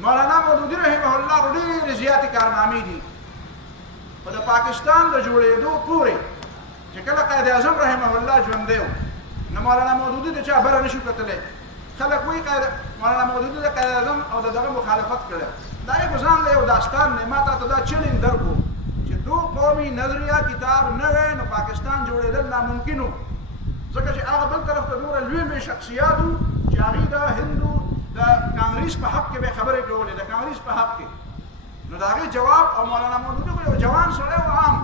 مولانا مودودي رحمه الله ډېرې زیاتې کارنامې دي. په د پاکستان د جوړېدو پورې چې کله قائد اعظم رحمه الله ژوندی و نو مولانا مودودي د چا بره نه شو کتلی. خلک وایي مولانا مودودي د قائد اعظم او د دغه مخالفت کړی. دا یې خو ځان له یو داستان دی. ما ته دا چیلنج درکړو چې دو قومي نظریه کتاب نه وی نو پاکستان جوړېدل ناممکن و. ځکه چې هغه بل طرف ته دومره لوی شخصیات وو چې هغوی د هندو د کانګریس په حق کې به خبرې کولې، د کانګریس په حق کې. نو د هغې جواب او مولانا مودودي خو یو جوان سړی و، عام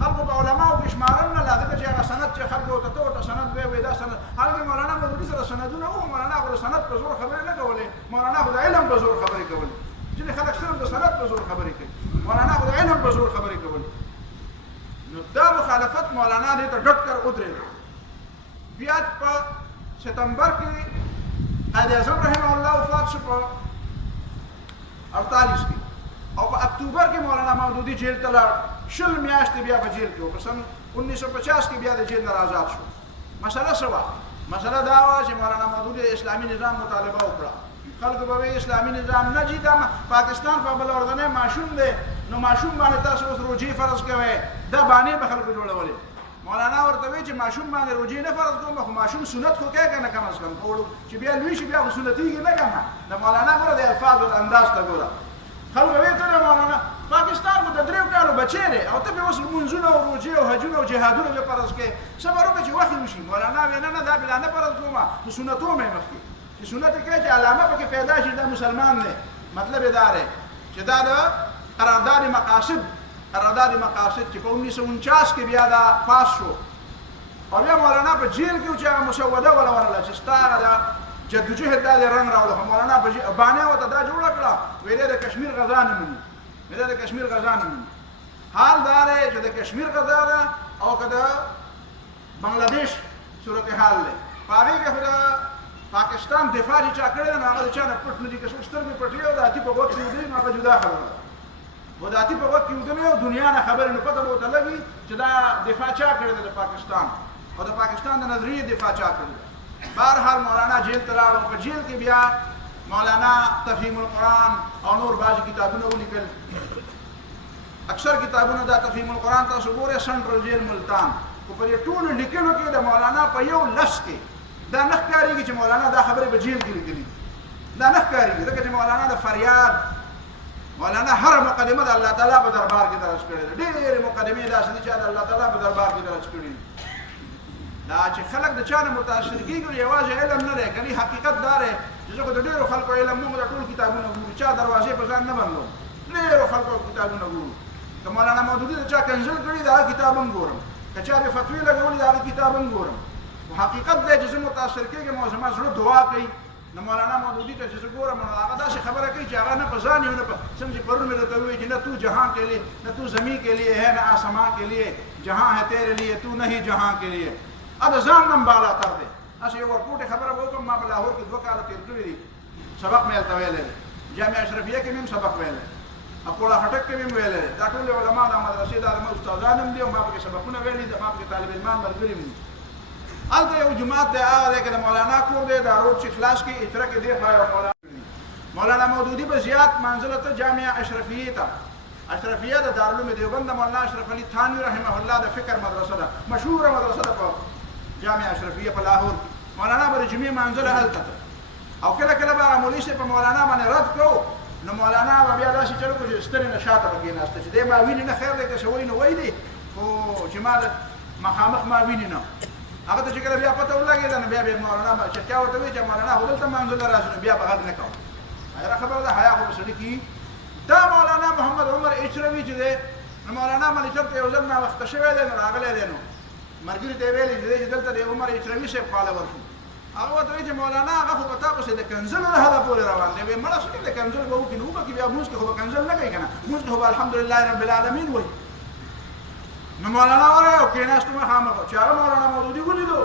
خلکو په علماو کې شمارل نه لا، ځکه چې هغه سند چې خلکو ورته سند وی دا سند، هلکې مولانا مودودي سره سندونه وو. مولانا خو د سند په زور خبرې نه کولې، مولانا خو د علم په زور خبرې کولې. ځینې خلک صرف د سند په زور خبرې کوي، مولانا خو د علم په زور خبرې کولې. نو دا مخالفت مولانا دې ته ډټ کر ودرېد. بیا په ستمبر کې قائد اعظم رحمه الله وفات شو په 48 کې، او په اکتوبر کې مولانا مودودي جیل ته لاړ. 20 میاشتې بیا په جیل کې و. په سن 1950 کې بیا د جیل نه آزاد شو. مسله څه وه؟ مسله دا وه چې مولانا مودودي د اسلامي نظام مطالبه وکړه. خلکو به وایي اسلامي نظام نه جي، دا پاکستان په بل اردنۍ ماشوم دی، نو ماشوم باندې تاسو اوس روجې فرض کوئ. دا بانې به خلکو جوړولې. مولانا ورته وایي چې ماشوم باندې روجې نه فرض کوم، خو ماشوم سنت خو کوي که نه کم از کم کوړو چې بیا لوی شي بیا خو سنتېږي نه که نه. د مولانا ګوره د الفاظو د انداز ته ګوره. خلکو به وایي ته د مولانا پاکستان خو د 3 کالو بچی دی او ته پرې اوس لمونځونه او روجې او حجونه او جهادونه به فرض کوې. صبر وکړه چې وخت وشي. مولانا وایي نه دا بلا نه فرض کوم، خو سنتو مې مخکې چې سنت یې کوي چې علامه پکې پیدا شي دا مسلمان دی. مطلب یې دا دی چې دا د قرارداد مقاصد چې په 1949 کې بیا دا پاس شو، او بیا مولانا په جیل کې چې هغه مسوده ولوله چې ستا هغه د جدوجهد دا د رنګ راوړه. مولانا په بانې ورته دا جوړه کړه، ویل یې د کشمیر غزا نه مني، حال دا دی چې د کشمیر غزا ده او که د بنګلادیش صورتحال دی. په هغې کې خو د پاکستان دفاع چې چا کړې ده نو هغه د چا نه پټ نه دي. که څوک سترګې پټوي او د اتي په غوږ کې ودرېږي نو هغه جدا خبره ده. و د اتي په غوږ کې ودرېږي او دنیا نه خبرې نو پته به ورته لګي چې دا دفاع چا کړې ده د پاکستان، او د پاکستان د نظریې دفاع چا کړې ده. بهرحال مولانا جیل ته لاړ او په جیل کې بیا مولانا تفهیم القرآن او نور بعضې کتابونه ولیکل. اکثر کتابونه دا تفهیم القرآن تاسو ګورئ سنټرل جیل ملتان، خو په دې ټولو لیکنو کې د مولانا په یو لفظ کې دا نه ښکارېږي چې مولانا دا خبرې په جیل کې لیکلي. دا نه ښکارېږي ځکه چې مولانا د فریاد مولانا هر مقدمه د الله تعالی په دربار کې درج کړې ده ډېرې مقدمې داسې دي چې د الله تعالی په دربار کې درج کړي دي دا چې خلک د چا نه متاثر کېږي یوازې علم نه دی کني حقیقت دا دی چې زه خو د ډېرو خلکو علم موږ د ټول کتابونه ګورو چا دروازې په ځان نه بندوم ډېرو خلکو کتابونه ګورو که مولانا مودودي د چا کنزل کړي د هغه کتاب هم ګورم که چا بې فتوې لګولي د هغه کتاب هم ګورم خو حقیقت دی چې زه متاثر کېږم او زما زړه دعا کوي نو مولانا مودودی ته چې زه ګورم نو هغه داسې خبره کوي چې هغه نه په ځان یو نه په څنګه چې پرون مې درته وویل چې نه تو جهان کے لیے نہ تو زمین کے لیے ہے نہ آسمان کے لیے جہاں ہے تیرے لیے تو نہیں جہاں کے لیے اب ځان نم بالا تر دی اسې یو ورکوټې خبره به وکړم ما په لاهور کې 2 کاله تېر کړي دي سبق مې هلته ویلی دی جامعه اشرفیه کې مې هم سبق ویلی اکوړه خټک کې مې هم ویلی دی دا ټول علما د مدرسې دا زما استادان هم دي او ما پکې سبقونه ویلي دي ما پکې طالب علمان ملګري هم دي هلته یو جومات دی هغه دی که د مولانا کور دی دا روډ چې خلاص کړي اجره کې دی خوا مولانا مودودي به زیات منزله ته جامعه اشرفیه ته اشرفیه د دارالعلوم دیوبند د مولانا اشرف علي تھانوي رحمه الله د فکر مدرسه ده مشهوره مدرسه ده په جامعه اشرفیه په لاهور مولانا به د جمعې منزله هلته ته او کله کله به مولوي صاحب په مولانا باندې رد کوو نو مولانا به بیا داسې چلو کړو چې سترې نه شاته به کېناسته چې دی ما ویني نه خیر دی که څه وایي نو وایي دی خو چې ما مخامخ ما ویني نه هغه ته چې کله بیا پته ولګېده نو بیا به مولانا چې چا ورته وایي چې مولانا خو دلته منزله راشي نو بیا به غږ نه کوم هغه خبره ده حیا خو به سړي کي دا مولانا محمد عمر اچروي چې دی نو مولانا ملچر ته یو ځل ناوخته شوی دی نو راغلی دی نو ملګري ته یې ویلي چې دلته د عمر اچروي صاحب خواله ورشو هغه ورته وایي چې مولانا هغه خو په تا پسې د کنزلو له حده پورې روان دی وایي مړه څوک د کنزل به وکړي نو وبکړي بیا مونځ کې خو به کنزل نه کوي که نه مونځ کې خو به الحمدلله رب العالمین وایي نو مولانا ورغی او کېناستو مخامخ چې هغه مولانا مودودي ولیدو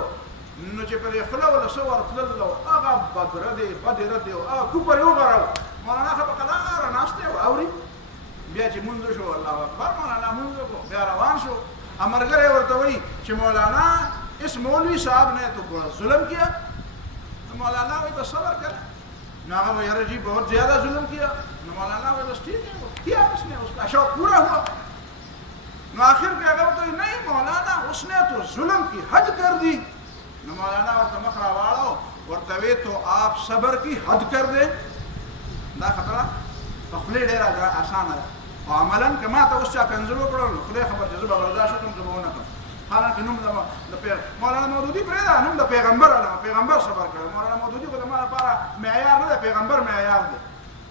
نو چې پرې خوله وله څه ورتلل او هغه بدره دی بدره دی او هغه کوپر یې وغړاو مولانا ښه په قلاره ناست دی او اوري بیا چې مونځ شو الله اکبر مولانا مونځ وکړو بیا روان شو ملګری ورته وایي چې مولانا اس مولوی صاحب نے تو بڑا ظلم کیا تو مولانا وایي بس صبر کر نو هغه وایي یاره جی بہت زیادہ ظلم کیا نو مولانا وایي بس ٹھیک ہے کیا اس نے اس کا شوق پورا ہوا نو آخر کې هغه ورته وایي نہیں مولانا اس نے تو ظلم کی حد کر دی نو مولانا ورته مخ راواړو ورته وایي تو آپ صبر کی حد کر دیں دا خبره په خولې ډېره اسانه ده او عملا که ما ته اوس چا کنځل وکړو نو خدای خبر چې زه به برداشت وکړم که به ونه کړم حالانکه نوم د مولانا مودودي پرېږده نوم د پیغمبر علمه پیغمبر صبر کړی مولانا مودودي خو زما لپاره معیار نه دی پیغمبر معیار دی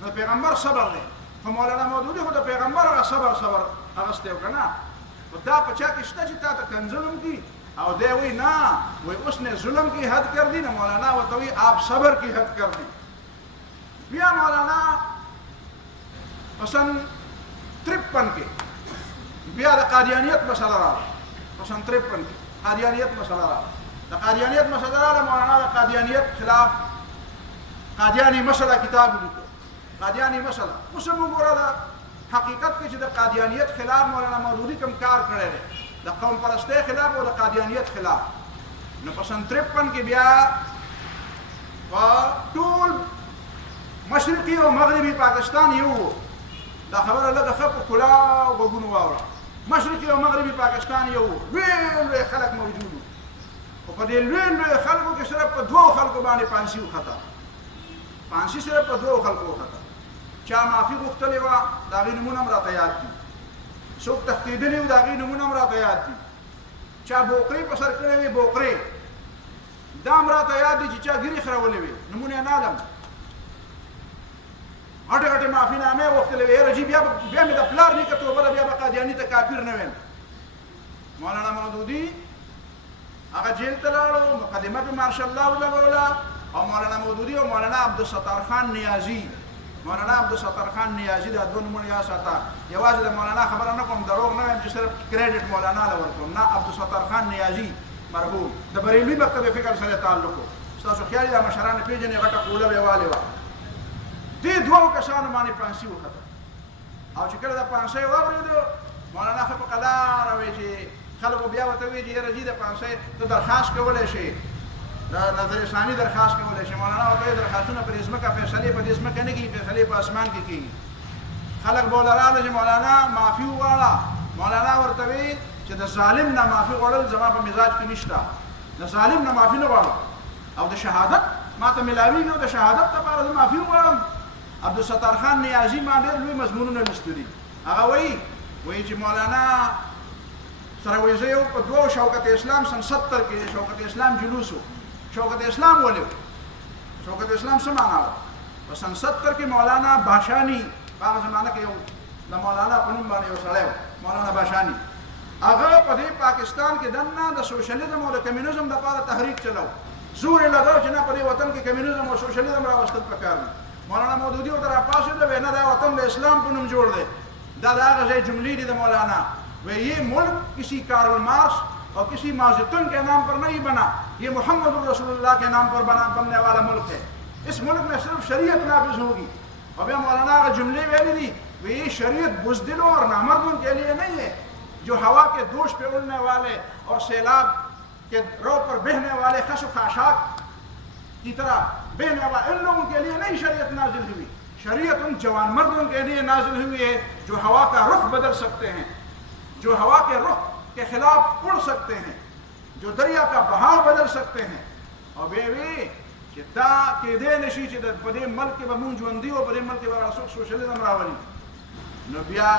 نو پیغمبر صبر دی خو مولانا مودودي خو د پیغمبر هغه صبر اخیستی و که نه خو دا په چا کې شته چې تا ته کنځل هم کړي او دی وایي نه وایي اس نے ظلم کی حد کر دی نو مولانا ورته وایي آپ صبر کی حد کر دی بیا مولانا پسند 53 کې بیا د قادیانیت مسله راغله پسند 53 کې قادیانیت مسله راغله د قادیانیت مسله راغله مولانا د قادیانیت خلاف قادیانی مسله کتاب ولیکه قادیانی مسله اوس موږ ګوره د حقیقت کې چې د قادیانیت خلاف مولانا مودودي کوم کار کړی دی د قوم پرستۍ خلاف او د قادیانیت خلاف نو پسند 53 کې بیا په ټول مشرقي او مغربي پاکستان یو دا خبره لږه ښه په کلاو غوږونو واوره مشرقي او مغربي پاکستان یو لوی خلک موجود وو خو په دې لوی خلکو کې صرف په 2 خلکو باندې پانسي وخته پانسي صرف په 2 خلکو وخته چا معافي غوښتلې وه د هغې نومونه هم راته یاد دي څوک تښتېدلي وو د هغې نومونه هم راته یاد دي چا بوقرې په سر کړې وې بوقرې دا هم راته یاد دي چې چا ګیرې خرولې وې نومونه یې نه علم غټې غټې معافینامې وغوښتلې وې یاره جي بیا مې د پلار نیکه توبه ده بیا به قادیاني ته کافر نه ویم مولانا مودودي هغه جیل ته لاړو مقدمه پې ماشاءالله ولګوله او مولانا مودودي او مولانا عبدالستار خان نیازي مولانا عبدالستار خان نیازي دا 2 نومونه یاد ساته یوازې د مولانا خبره نه کوم دروغ نه وایم چې صرف کریډټ مولانا له ورکوم نه عبدالستار خان نیازي مرحوم د بریلوي مکتب فکر سره تعلق و ستاسو خیال دا مشران پیژنې غټه کوله به والي وه دې 2 کسانو باندې پانسي وخته او چې کله د پانسۍ واورېدو مولانا ښه په قلاره وایي چې خلکو بیا ورته وایي چې یاره جي د پانسۍ ته درخواست کولی شي د نظر ثاني درخواست کولی شي مولانا ورته وایي درخواستونه په دې ځمکه فیصلې په دې ځمکه نه کېږي فیصلې په اسمان کې کېږي خلک به ورله راغله چې مولانا معافي وغواړه مولانا ورته وایي چې د ظالم نه معافي غواړل زما په مزاج کې نشته د ظالم نه معافي نه غواړم او د شهادت ما ته ملاویږي او د شهادت لپاره زه معافي وغواړم. عبدالستار خان نیازي ما ډېر لوی مضمونونه لوستي. هغه وایي چې مولانا سره وایي زه یو په دوو شوکت اسلام سن 70 کې شوکت اسلام جلوس و. شوکت اسلام ولې شوکت اسلام څه معنا وه؟ په سن 70 کې مولانا باشانی په هغه زمانه کې یو د مولانا په نوم باندې یو سړی و مولانا باشانی. هغه په دې پاکستان کې دننه د سوشلیزم او د کمیونیزم دپاره تحریک چلاو. زور یې لګاو چې نه په دې وطن کې کمیونیزم او سوشلیزم راوستل پکار دي. مولانا مودودي ورته راپاڅېد ویې نه دا وطن د اسلام په نوم جوړ دی. دا د هغه ځای جملې دي د مولانا. یہ ملک کسی کارل مارکس اور کسی ماؤزیتون کے نام پر نہیں بنا, یہ محمد رسول اللہ کے نام پر بننے والا ملک ہے. اس ملک میں صرف شریعت نافذ ہوگی. اب یہ مولانا کا جملے ویلی دی یہ شریعت بزدلوں اور نامردوں کے لیے نہیں ہے جو ہوا کے دوش پہ اڑنے والے اور سیلاب کے رو پر بہنے والے خس و خاشاک کی طرح بہنے والے ان لوگوں کے لیے نہیں شریعت نازل ہوئی. شریعت ان جوان مردوں کے لیے نازل ہوئی ہے جو ہوا کا رخ بدل سکتے ہیں, جو ہوا کے رخ کے خلاف اڑ سکتے ہیں, جو دریا کا بہاؤ بدل سکتے ہیں. اور بیوی چې دا کېدی نشي چې په دې ملک کې به مونږ ژوندي او په دې ملک کې به سوشلیزم راولي. نو بیا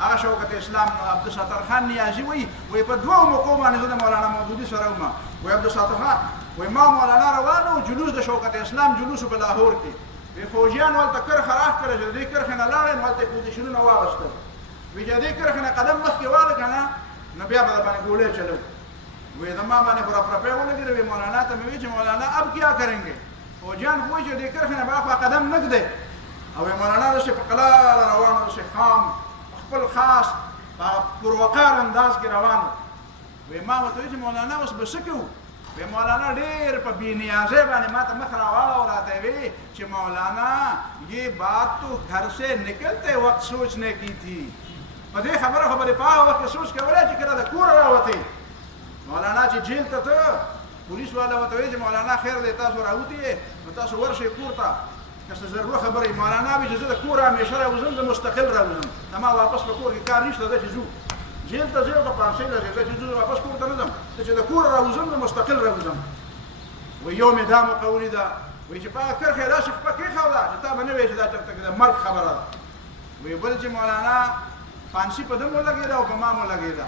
هغه شوکت اسلام عبدالستار خان نیازي وایي په دوو موقعو باندې زه د مولانا مودودي سره وم. وایي عبدالستار خان وایي ما مولانا روان و جلوس د شوکت اسلام جلوس په لاهور کې. وایي فوجیان هلته کرښه راښکله چې د دې کرښې نه لاړې نو هلته یې پوزیشنونه واغېستل. وایي چې د دې کرښې نه قدم مخکې واله که نه نو بیا به در باندې ګولۍ چلو. وایي د ما باندې خو راپرپۍ ولګېده. وایي مولانا ته مې وایي چې مولانا اب کیا کریں گے. فوجیان خو وایي چې د دې کرښې نه به اخوا قدم نه ږدی. او مولانا داسې په قلاره روان و, داسې خام خپل خاص پروقار انداز کې روان و. وایي ما ورته وایي چې مولانا اوس به څه کوو؟ وایي مولانا ډېر په بېنیازۍ باندې ما ته مخ راواړو راته وایي چې مولانا یہ بات تو گھر سے نکلتے وقت سوچنے کی تھی. په دې خبره خو به دې په هغه وخت کې سوچ کولی چې کله د کوره راوتې. مولانا چې جیل ته ته پولیس والا ورته وایي چې مولانا خیر دی تاسو راوتې نو تاسو ورشئ کور ته که څه ضروري خبره. مولانا وایي چې زه د کوره همیشه راوځم, زه مستقل راوځم, زما واپس په کور کې کار نشته, ده چې ځو جیل ته ځې او که پانسۍ ته ځې, زه چې ځو واپس کور ته نه ځم, زه چې د کوره راوځم زه مستقل راوځم. وایي یو مې دا موقع ولیده. وایي چې په هغه کرښه یې داسې خپه کېښوده چې تا به نه وایې چې دا چېرته کې د مرګ خبره ده. وایي بل چې مولانا پانسي په ده مو لګېده او په ما مو لګېده.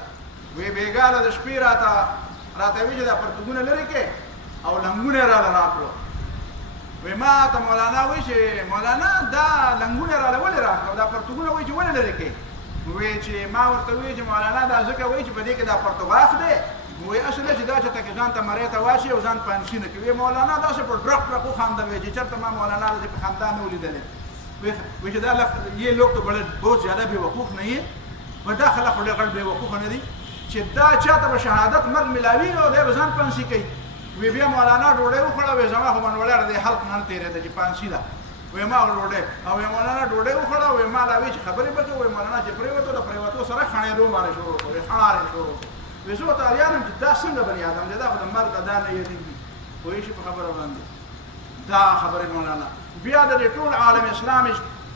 وایي بېګاله د شپې راته وایي چې دا پرتوګونه لرې کړې او لنګونه یې راله راکړو. وایي ما ته مولانا وایي چې مولانا دا لنګونه یې راله ولې راکړو, دا پرتوګونه وایي چې ولې لرې کړې؟ وایي چې ما ورته وایي چې مولانا دا ځکه وایي چې په دې کې دا پرتوګاف دی. وایي اصل چې دا چېرته کې ځان ته مرۍ ته واچي او ځان پانسي نه کوي. مولانا داسې په ډرک ډرک وخندل. وایي چې چېرته ما مولانا داسې په خندا نه ولیدلې. وایي چې دا یہ لوگ تو بڑے بہت زیادہ بیوقوف نہیں ہے. و دا خلق خو ډېر بیوقوفه نه دي چې دا چاته به شهادت مرګ ملاوي او دی به ځان پانسي کوي. وایي بیا مولانا ډوډۍ وخوړه. وایي زما خو منوړی د حلق نه تېرېده چې پانسي ده. وایي ما ډوډۍ او وایي مولانا ډوډۍ وخوړه. وایي ما لا وایي چې خبرې به کوو. وایي مولانا چې پرېوتو د پرېوتو سره خڼېدو باندې شروع کړو. وایي خڼارې شروع کړو. وایي زه ورته حیران یم چې دا څنګه بني ادم دی, دا خو د مرګ دا نه یېرېږي. پوه شي په خبره باندې دا خبرې مولانا. بیا د دې ټول عالم اسلام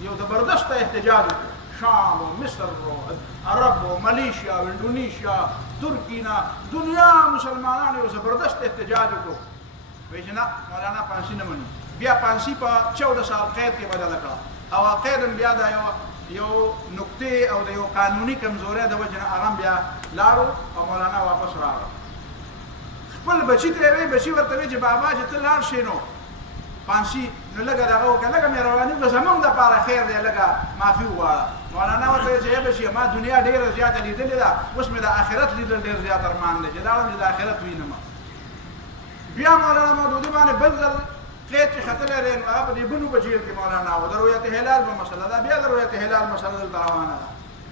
یو زبردست احتجاج وکړو. شام و مصر و عرب و ملیشیا و انډونیشیا ترکی نه دنیا مسلمانانو یو زبردست احتجاج وکړو. وایي چې نه مولانا پانسي نه مني. بیا پانسي په 14 سال قید کې بدله کړه او قید هم بیا دا یو نقطې او د یو قانوني کمزورۍ د وجې نه هغه هم بیا لاړو او مولانا واپس راغله. خپل بچي ته یې وایي, بچي ورته وایي چې بابا چې ته لاړ شې نو پانسي نو لږه دغه وکړه, لږه مهرباني وکړه, زموږ دپاره خیر دی, لږه معافي وغواړه. مولانا ورته وایي چې ای بچیه ما دنیا ډېره زیاته لیدلې ده, اوس مې د آخرت لیدل ډېر زیات ارمان دی چې لاړم چې د آخرت وینم. بیا مولانا مودودي باندې بل ځل قید چې ختلی دی نو هغه په دې بنو په جیل کې مولانا و. د رویت هلال به مسله ده. بیا د رویت هلال مسله دلته روانه ده.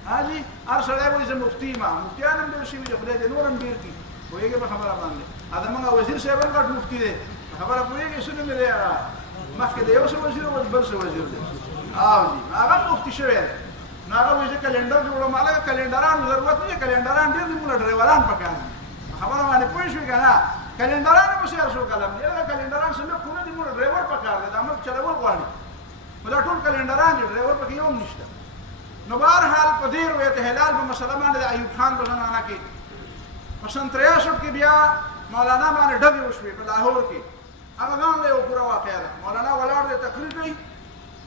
حاجي هر سړی وایي زه مفتي یم. مفتیان هم ډېر شوي دي, خدای دې نور هم ډېر کړي. پوهېږې په خبره باندې زموږ وزیر صاحب هم غټ مفتي دی. په خبره پوهېږې څه نوم یې دی هغه مخکې د یو څه وزیر او بل څه وزیر دی. او جي هغه مفتي شوی دی. نو هغه وایي چې کلنډر جوړوم. هلکه کلنډرانو ضرورت نه دی, کلنډران ډېر دي, مونږ ډریوران پکار دي. په خبره باندې پوه شوې که نه؟ کلنډران هم هوښیار شو قلم دی. هغه کلنډران سمې خو نه دي, مونږ ډریور پکار دی, دا ملک چلول غواړي. خو دا ټول کلنډران دي, ډریور پکې یو هم نشته. نو بهرحال په دې رویت هلال په مسله باندې د ایوب خان په زمانه کې په سن 63 کې بیا مولانا باندې ډزې وشوې په لاهور کې. هغه ځان له یو پوره واقعه ده. مولانا ولاړ دی تقریر کوي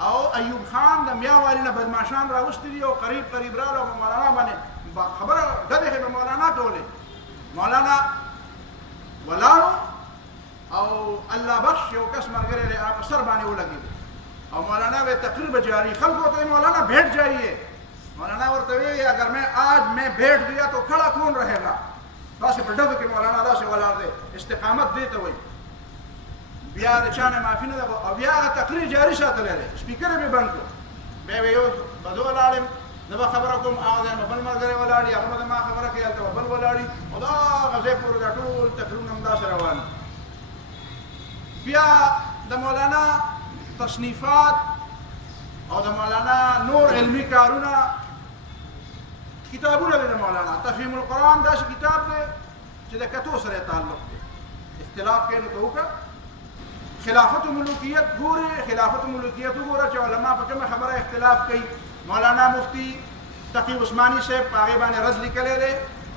او ایوب خان د میاوالي نه بدماشان راوستي دي او قریب راغلو مولانا باندې خبره غږی به مولانا کولې. مولانا ولاړو او الله بخش یو کس مرګره دی په سر باندې ولګېد او مولانا به تقریر به جاری خلکو ته مولانا بیٹھ جائیے. مولانا ورته وی اگر میں آج میں بیٹھ گیا تو کھڑا کون رہے گا. داسې په ډبه کې مولانا داسې ولاړ دی استقامت دی ته وایي. بیا د چا نه معافي نه ده او بیا هغه تقریر جاري ساتلی دی. سپیکر یې بند کړو. بیا به یو به زه ولاړ یم زه به خبره کوم هغه ځای به بل ملګری ولاړ وي هغه به ما خبره کوي هلته به بل ولاړ وي او دا هغه ځای پورې دا ټول تقریرونه همداسې روان. بیا د مولانا تصنیفات او د مولانا نور علمی کارونه کتابونه دي. د مولانا تفهیم القرآن داسې کتاب دی چې د کتو سره تعلق دی. اختلاف کوي نو ته وکړه. خلافت ملوکیت ګورې خلافت ملوکیت وګوره چې علما په کومه خبره اختلاف کوي. مولانا مفتی تقی عثماني صاحب په هغې باندې رد لیکلی دی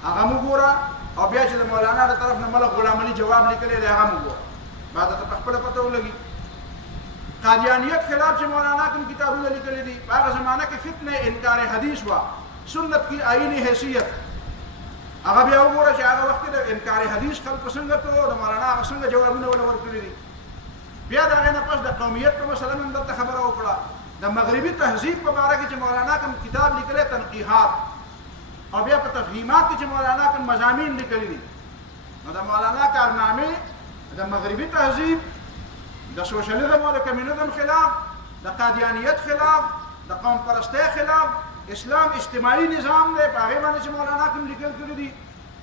هغه م وګوره او بیا چې د مولانا د طرف نه ملک غلام علي جواب لیکلی دی هغه م وګوره. بعد ته په خپله پته ولګي. قادیانیت خلاف چې مولانا کوم کتابونه لیکلي دي په هغه زمانه کې فتنه انکار حدیث وه سنت کی آئینی حیثیت هغه بیا وګوره چې هغه وخت کې د انکار حدیث خلکو څنګه کړو د مولانا هغه څنګه جوابونه ولا ورکړي دي. بیا د هغې نه پس د قومیت په مسله مې درته خبره وکړه. د مغربي تهذیب په باره کې چې مولانا کوم کتاب لیکلی تنقیحات او بیا په تفهیمات کې چې مولانا کوم مضامین لیکلي دي نو د مولانا کارنامې د مغربي تهذیب د سوشلیزم او د کمیونیزم خلاف د قادیانیت خلاف د قوم پرستۍ خلاف اسلام اجتماعي نظام دی په هغې باندې چې مولانا کوم لیکل کړي دي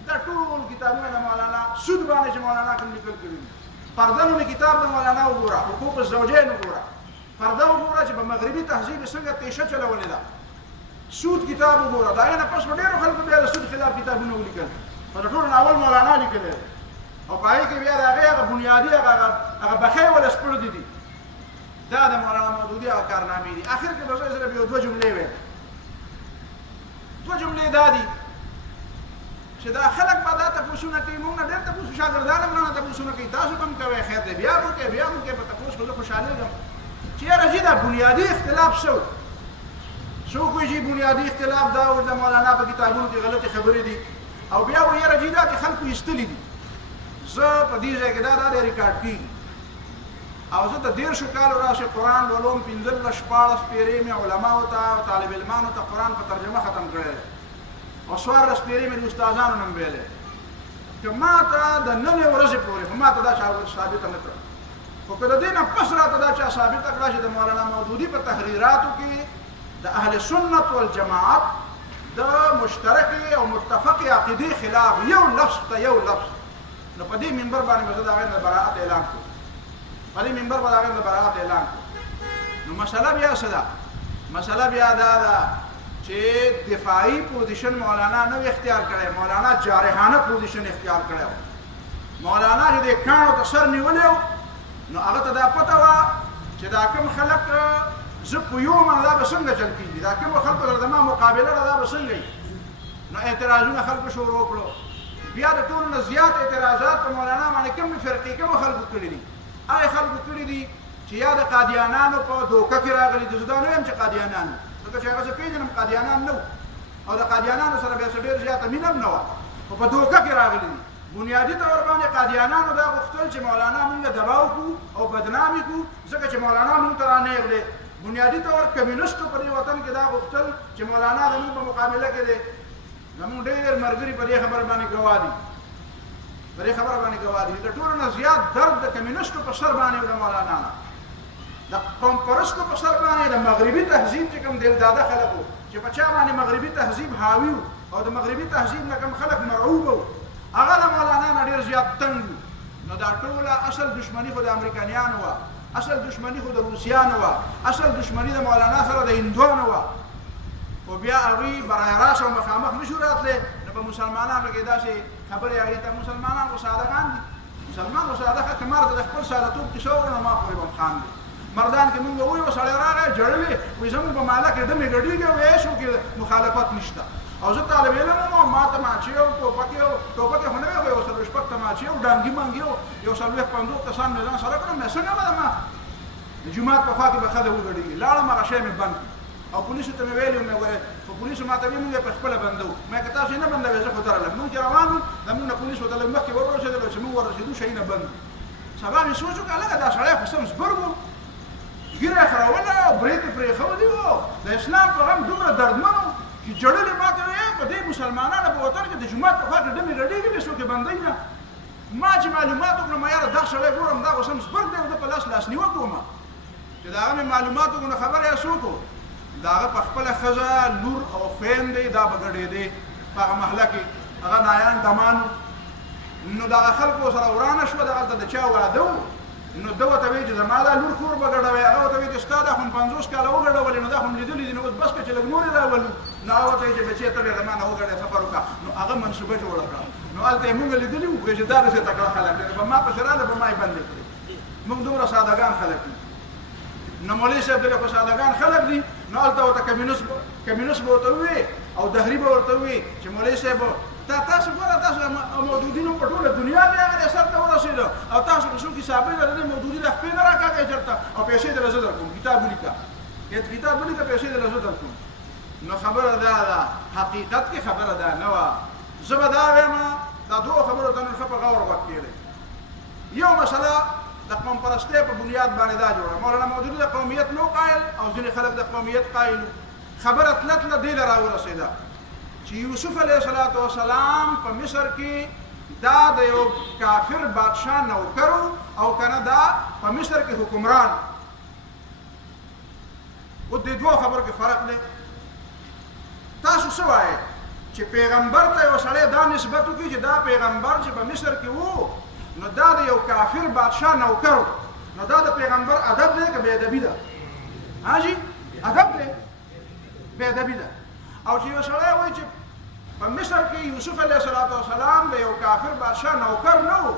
دا ټول کتابونه د مولانا سود باندې چې مولانا کوم لیکل کړي دي. پرده نومې کتاب د مولانا وګوره حقوق الزوجین وګوره پرده وګوره چې په مغربي تهذیب څنګه تیشه چلولې ده. سود کتاب وګوره د هغې نه پس په ډېرو خلکو بیا د سود خلاف کتابونه ولیکل په د ټولو ناول مولانا لیکلی دی او په هغې کې بیا د هغې هغه بنیادي هغه بخۍ ولا سپړدي دي دا د مولانا مودودي هغه کارنامې دي. اخر کې به زه صرف یو دوه جملې ویم. دوه جملې دا دي چې دا خلک به دا تپوسونه کوي موږ نه ډېر تپوس شاګردان هم نه تپوسونه کوي تاسو به هم کوئ خیر دی بیا به وکړئ بیا به وکړئ په تپوس خو زه خوشحالېږم چې یاره جي دا بنیادي اختلاف څه څوک وایي چې بنیادي اختلاف دا و د مولانا په کتابونو کې غلطې خبرې دي او بیا وایي یاره جي دا چې خلکو ایستلي دي. زه په دې ځای کې دا د ریکارډ کېږي او زه د 13 کالو راسې قرآن لولم 15 14 پیرې مې علماو ته او طالب علمانو ته قرآن په ترجمه ختم کړی دی او 14 پیرې مې د استادانو نه ویلی که ما ته د نننۍ ورځې پورې خو ما ته دا چا ثابته نه کړه خو که د دې نه پس راته دا چا ثابته کړه چې د مولانا مودودي په تحریراتو کې د اهل سنت والجماعت د مشترکې او متفقې عقیدې خلاف یو لفظ ته یو لفظ نو په دې منبر باندې به زه د هغې نه براعت اعلان کړو په دې منبر به د هغې نه براعت اعلان کړو. نو مسله بیا څه ده؟ مسله بیا دا ده چې دفاعي پوزیشن مولانا نه اختیار کړی مولانا جارحانه پوزیشن اختیار کړی مولانا چې د کاڼو ته سر نیولی نو هغه ته دا پته وه چې دا کوم خلک زه پوهېږم نو دا به څنګه چل کېږي دا کومو خلکو سره زما مقابله ده دا به څنګه وي نو اعتراضونه خلکو شروع کړو. بیا د ټولو نه زیات اعتراضات په مولانا باندې کومې فرقې کومو خلکو کړي دي هغې خلکو کړي دي چې یا د قادیانانو په دوکه کې راغلي دي. زه دا نه یم چې قادیانان ځکه چې هغه زه پېژنم قادیانان نه او د قادیانانو سره بیا څه ډېر زیاته مینه هم نه وه خو په دوکه کې راغلي دي. بنیادي طور باندې قادیانانو دا غوښتل چې مولانا مونږ دباو کړو او بدنامي کړو ځکه چې مولانا مونږ ته رانیغلی. بنیادي طور کمیونستو په دې وطن کې دا غوښتل چې مولانا زموږ په مقابله کې دی زموږ ډېر ملګري په دې خبره باندې ګواه دي په دې خبره باندې ګواه دي. د ټولو نه زیات درد د کمیونستو په سر باندې د مولانا د قوم پرستو په سر باندې د مغربي تهذیب چې کوم دلداده خلک وو چې په چا باندې مغربي تهذیب حاوي وو او د مغربي تهذیب نه کوم خلک مرعوب وو هغه د مولانا نه ډېر زیات تنګ وو. نو دا ټوله اصل دشمني خو د امریکایانو وه اصل دشمني خو د روسیانو وه اصل دشمني د مولانا سره د هندوانو وه او بیا هغوی برای راست او مخامخ نشو راتلی نو په مسلمانانو کې داسې خبرې هغې ته مسلمانان خو سادهګان دي مسلمان خو ساده ښه که مرد د خپل سادهتوب کیسه وکړو نو ما پورې به هم خاندي. مردان کې مونږ ووایو سړی راغی جړلې وایي زموږ په محله کې دمې ګډېږي او ایس وکړي مخالفت نشته او زه طالب علم وم ما ته ماچې او ټوپکې خو نه وې خو یو څلوېښت شپږ ته ماچې او ډانګي مانګي یو څلوېښت پنځوس کسان مې ځان سره کړم مې څنګه به ما د جومات په خوا کې به ښځه وګډېږي لاړم هغه شی مې بند او پولیسو ته مې ویلي مې ګورې خو پولیسو ما ته ویل موږ یې په خپله بندوو ما که تاسو یې نه بندوئ زه خو درغلم موږ چې روان وو زموږ نه پولیسو ته لږ مخکې ورسېدلو چې موږ ورسېدو شیونه بند سبا مې سوچ وکړه لکه دا سړی خو سم زبر وو ږیره یې خروله او برېت یې پرېښودي وو د اسلام پیغام دومره دردمن و چې جړلې ما ته ویې په دې مسلمانانو په وطن کې د جومات په خوا کې ډمې ګډېږي بیا څوک یې بندوي نه ما چې معلومات وکړم یاره دا سړی ګورم دا خو سم زبر دی او ده په لاس نیوکه وم چې د هغه مې معلومات وکړو نو خبره یې څوک و د هغه په خپله ښځه لور او خویندې دا به ګډېدې په هغه محله کې هغه نایان دمان نو د هغه خلکو سره ورانه شوه دغلته د چا واده و نو ده ورته وایي چې زما دا لور خور به ګډوئ هغه ورته وایي چې ستا دا خو 50 کاله وګډولې نو دا خو م لیدلي دي نو اوس بس که چې لږ نور یې راولو نو هغه ورته وایي چې بچې ته بیا زما نه وګډې سفر وکړه نو هغه منصوبه جوړه کړه نو هلته یې مونږ لیدلي وو چې دا داسې تکړه خلک دي په ما پسې راغله په ما یې بندې کړې مونږ دومره سادهګان خلک دي نو مولوي صاحب دلته خو سادهګان خلک دي نو هلته ورته کمیونست به ورته ووایي او دهري به ورته ووایي چې مولوي صاحب تاسو ګوره تاسو مودودینو په ټوله دنیا کې هغه سر ته ورسېده او تاسو که څوک حسابۍ لرئ د مودودي د خپې نه راکاږئ چېرته او پیسې دله زه درکوم کتاب ولیکه کتاب ولیکه پیسې دله زه درکوم نو خبره دا ده حقیقت کې خبره دا نه وه زه به دا وایم دا دوه خبرو ته نن ښه په غور غوږ کېږئ یو مسله د قوم پرستۍ په بنیاد باندې دا جوړه مولانا مودودي د قومیت نو قایل او ځینې خلک د قومیت قایل خبره تله تله دې له راورسېده چې یوسف علیه السلام په مصر کې دا د یو کافر بادشاه نوکر او کنه دا په مصر کې حکمران و دې دوه خبرو کې فرق دی تاسو څه وایئ چې پیغمبر ته یو سړی دا نسبت وکړي چې دا پیغمبر چې په مصر کې وو نو دا د یو کافر بادشاه نوکر نو دا د پیغمبر ادب دی که بې ادبي ده ها جي ادب دی بې ادبي ده او چې یو سړی وایي چې په مصر کې یوسف علیه السلام د یو کافر بادشاه نوکر نه و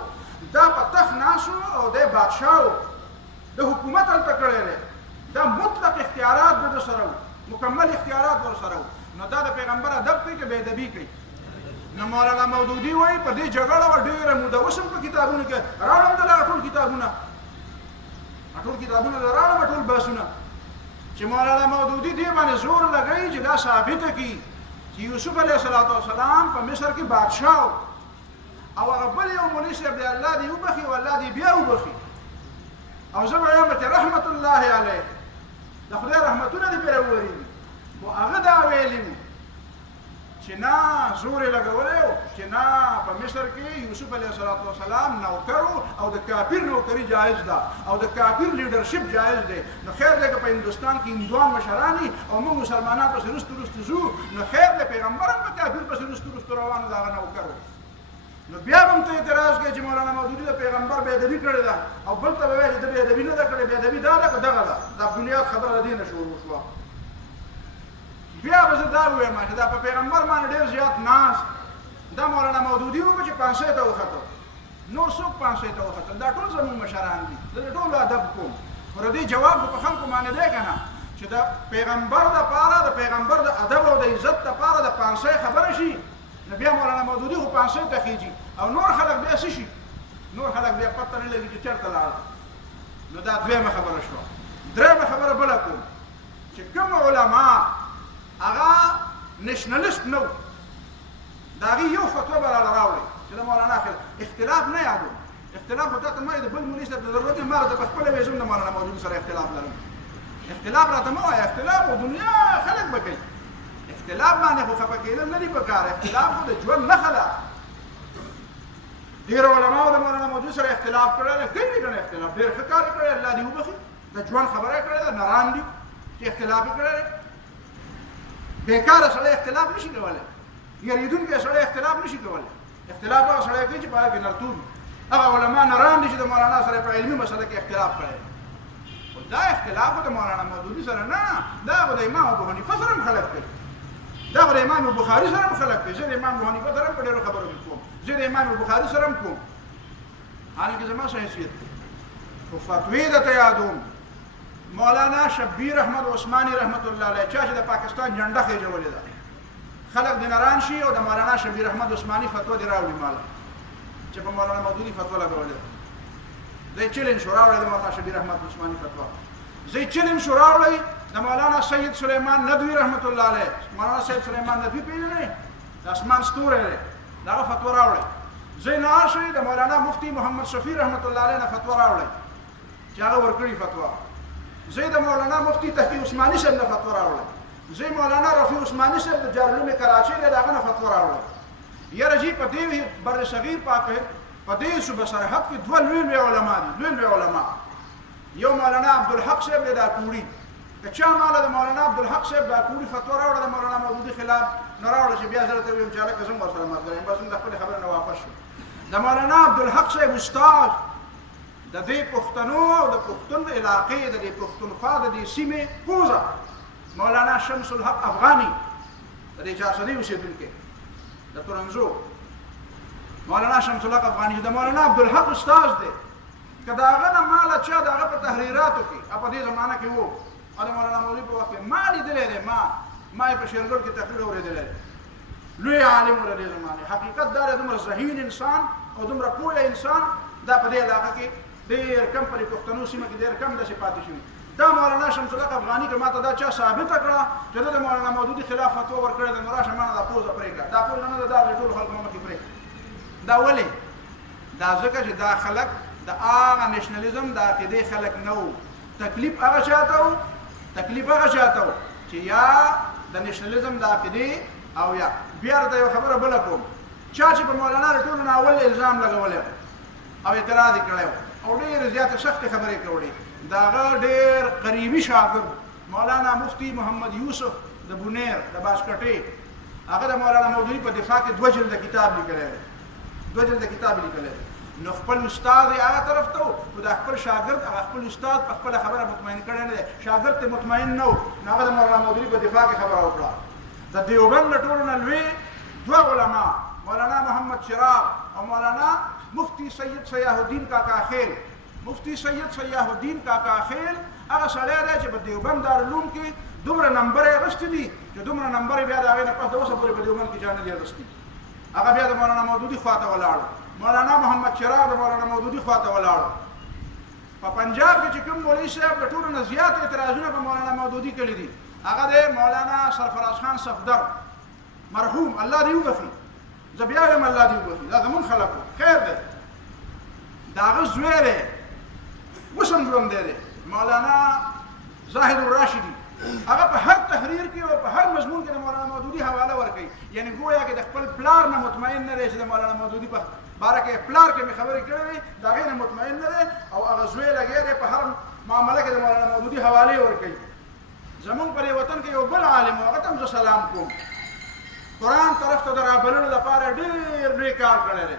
دا په تخت ناست او دی بادشاه و د حکومت هلته کړی دی دا مطلق اختیارات د ده سره و مکمل اختیارات ورسره و نو دا د پیغمبر ادب کوي که بې ادبي کوي نو مولانا مودودي وایي په دې جګړه وه ډېره موده اوس هم په کتابونو کې راوړم دلته ټول کتابونه راوړم ټول بحثونه چې مولانا مودودي دې باندې زور لګوي چې دا ثابته کړي چې یوسف علیه السلام په مصر کې بادشاه او هغه بل یو مولوي صاحب دی الله دې وبخي او الله دې بیا وبخي او زه به وایم چې رحمت الله علیه د خدای رحمتونه دې پرې وورېږي خو هغه دا ویلي وو چې نه زور یې لګولی و چې نه په مصر کې یوسف علیه السلام نوکر او د کافر نوکري جایز ده او د کافر لیډرشپ جایز دی نو خیر دی که په هندوستان کې هندوان مشران او موږ مسلمانان پسې رستو ځو نو خیر دی پیغمبر هم په کافر پسې رستو روان و د هغه نوکر و نو بیا به هم ته اعتراض کوې چې مولانا مودودي د پیغمبر بې ادبي کړې ده او بل ته به وایې چې ده بې ادبي نه ده کړې بې ادبي دا ده که دغه ده دا بنیاد خبره د دې نه شروع شوه بیا به زه دا ووایم چې دا په پیغمبر باندې ډېر زیات ناز دا مولانا مودودي وکړو چې پانسۍ ته وختو نور څوک پانسۍ ته وختل دا ټول زموږ مشران دي زه د ټولو ادب کوم خو د دې جواب په خلکو باندې دی که نه چې د پیغمبر دپاره د پیغمبر د ادب او د عزت دپاره د پانسۍ خبره شي نو بیا مولانا مودودي خو پانسۍ ته خیږي او نور خلک بیا څه شي نور خلک بیا پته نه لګي چې چېرته لاړل نو دا دویمه خبره شوه درېیمه خبره بله کوم چې کوم علما هغه نشنلست نه و د هغې یو فتوا به راله راوړئ چې د مولانا اختلاف نه یادوم اختلاف خو تاته مه وایي د بل مولي صاحب د ضرورت نه ما راته په خپله ویزم د مولانا مودودي سره اختلاف لرم اختلاف راته مه وایه اختلاف و دنیا خلک به کوي اختلاف باندې خو خفه کېدل نه دي په کار اختلاف خو د ژوند نښه ده ډېرو علماو د مولانا مودودي سره اختلاف کړی دی کوي دې که نه اختلاف ډېر ښه کار یې کړی الله دې وبخي د ژوند خبره یې کړې ده نران دي چې اختلاف یې کړی دی بیکاره سړی اختلاف نشي کولی یریدونکی سړی اختلاف نشي کولی اختلاف هغه سړی کوي چې په هغه کې نرتون هغه علما نران دي چې د مولانا سره په علمي مسله کې اختلاف کړی خو دا اختلاف خو د مولانا مودودي سره نه دا خو د امام ابو حنیفه سره هم خلک کوي دا خو د امام بخاري سره هم خلک کوي زه د امام ابو حنیفه سره هم په ډېرو خبرو کې کوم زه د امام بخاري سره هم کوم حالانکې زما څه حیثیت دی خو فتوې درته یادوم مولانا شبیر احمد عثماني رحمت الله علیه چا چې د پاکستان جنډه خېجولې ده خلق د ناران شي او د مولانا شبیر احمد عثماني فتوا دی راوړي مال چې په مولانا مودودي فتوا لګولې زي چیلنج راوړل د مولانا شبیر احمد عثماني فتوا زي چیلنج راوړل د مولانا سید سلیمان ندوی رحمت الله علیه مولانا سید سلیمان ندوی پیژنې د اسمان ستوره دا فتوا راوړل زي ناشي د مولانا مفتی محمد شفیع رحمت الله علیه فتوا راوړل چې هغه ورکړي فتوا زي د مولانا مفتی تحقیق عثماني صاحب فتوا راوړل زي مولانا رفیع عثماني صاحب د جارلوم کراچي دغه فتوا راوړل یاره جی په دې بر صغیر پاکه په دې صوبه سرحد کې دوه لوی علما دي لوی علما یو مولانا عبدالحق صاحب د کوړي که چا مال د مولانا عبدالحق صاحب د کوړي فتوا راوړل د مولانا مودودي خلاف نه راوړل چې بیا زه ته ویم چې هغه قسم ورسره مګرم بس د خپل خبره نه واپس شو د مولانا عبدالحق صاحب استاد د دې پښتنو د پښتون علاقې د پښتونخوا د دې سیمې پوزا مولانا شمس الحق افغاني د دې چارسدي اوسېدونکي د تورنزو مولانا شمس الحق افغاني د مولانا عبدالحق استاد دی کدا هغه نه مال چا دغه په تحریراتو کې په دې زمانہ کې وو د مولانا مولوی په وخت ما لیدلې ما په شیرګل کې تقریر اورېدلې لوی عالم ولې زمانه حقیقت دا دومره ذهین انسان او دومره پوهه انسان دا په دې علاقه کې ډېر کم پر پښتنو سیمه کې ډېر کم د صفات شوی دا مولانا شمس الحق افغاني کې ماته دا چا ثابت کړه چې د مولانا مودودي خلاف فتوا ورکړه د نوراشه مانه دا پوزه پرېګه دا پوزه نه دا ټول خلک مخې پرې دا ولې دا ځکه چې دا خلک د هغه نېشنلیزم د عقیدې خلک نه وو تکلیف هغه چاته وو چې یا د نېشنلیزم د عقیدې او یا بیا د یو خبره بل کوم چا چې په مولانا ټول نه اول الزام لګولې او اعتراض کړو او ډېر زیات سخت خبرې کړې دا ډېر قریبي شاګرد مولانا مفتی محمد یوسف د بونیر د باشکټي هغه د مولانا مودودي په دفاع کې دوه جلد کتاب لیکلی نو خپل استاد هغه طرف ته او د خپل شاګرد هغه خپل استاد په خپل خبره مطمئن کړي نه شاګرد ته مطمئن نه هغه د مولانا مودودي په دفاع کې خبره وکړه د دیوبند ټولو نه لوی دوه علما مولانا محمد چراغ او مولانا مفتی سید سیاح الدین کاکا خیل مفتی سید سیاح الدین کاکا خیل هغه سړی دی چې په دیوبند دارالعلوم کې دومره نمبر یې اخیستی دي چې دومره نمبر یې بیا د هغې نه پس د اوسه پورې په دیوبند کې چا نه دي اخیستی هغه بیا د مولانا مودودي خواته ولاړ مولانا محمد چراغ د مولانا مودودي خواته ولاړ په پنجاب کې چې کوم مولوي صاحب د ټولو نه زیات اعتراضونه په مولانا مودودي کړي دي هغه د مولانا سرفراز خان صفدر مرحوم الله دې وبخي زه بیا وایم الله دې وبخي دا زمونږ خلک خیر دی د هغه زوی دی اوس هم ژوندی دی مولانا زاهد الراشدي هغه په هر تحریر کې او په هر مضمون کې د مولانا مودودي حواله ورکوي یعنی گویا کې د خپل پلار نه مطمئن نه دی چې د مولانا مودودي په باره کې پلار کې مې خبرې کړې وي د هغې نه مطمئن نه دی او هغه زوی لګی دی په هر معامله کې د مولانا مودودي حوالې ورکوي زمونږ په دې وطن کې یو بل عالم و هغه ته هم زه سلام کوم قرآن طرف ته د رابللو لپاره ډېر لوی کار کړی دی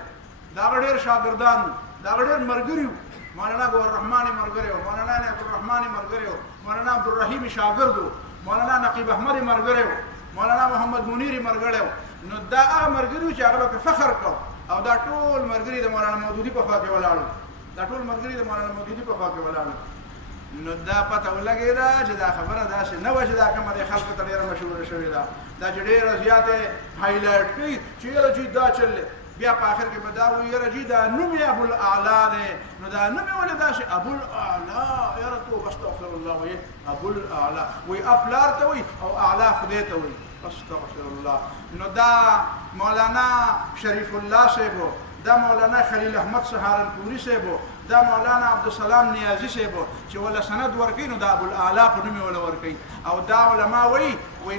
د هغه ډېر شاګردان د هغه ډېر ملګري وو مولانا ګوررحمان یې ملګری وو مولانا عبدالرحمان یې ملګری وو مولانا عبدالرحیم یې شاګرد وو مولانا نقیب احمد یې ملګری وو مولانا محمد منیر یې ملګری وو نو دا هغه ملګري وو چې هغه به فخر کو او دا ټول ملګري د مولانا مودودي په خوا کې ولاړو دا ټول ملګري د مولانا مودودي په خوا کې ولاړو نو دا پته ولګېده چې دا خبره داسې نه وه چې دا کومه د خلکو ته ډېره مشهوره شوې ده دا چې ډېره زیاتې هایلایټ کوي چې یاره جي دا چل دی بیا په آخر کې به دا وایي یاره جي دا نوم یې ابوالاعلی دی نو دا نوم یې ولې داسې ابوالاعلی یاره تو استغفر الله وایي ابوالاعلی وایي پلار ته وایي او اعلی خدای ته وایي استغفر الله نو دا مولانا شریف الله صاحب دا مولانا خلیل احمد سهارنپوري صاحب دا مولانا عبدالسلام نیازی صاحب چې ولا سند ورکوي نو دا ابوالاعلی په نوم یې ولا ورکوي او دا علما وایي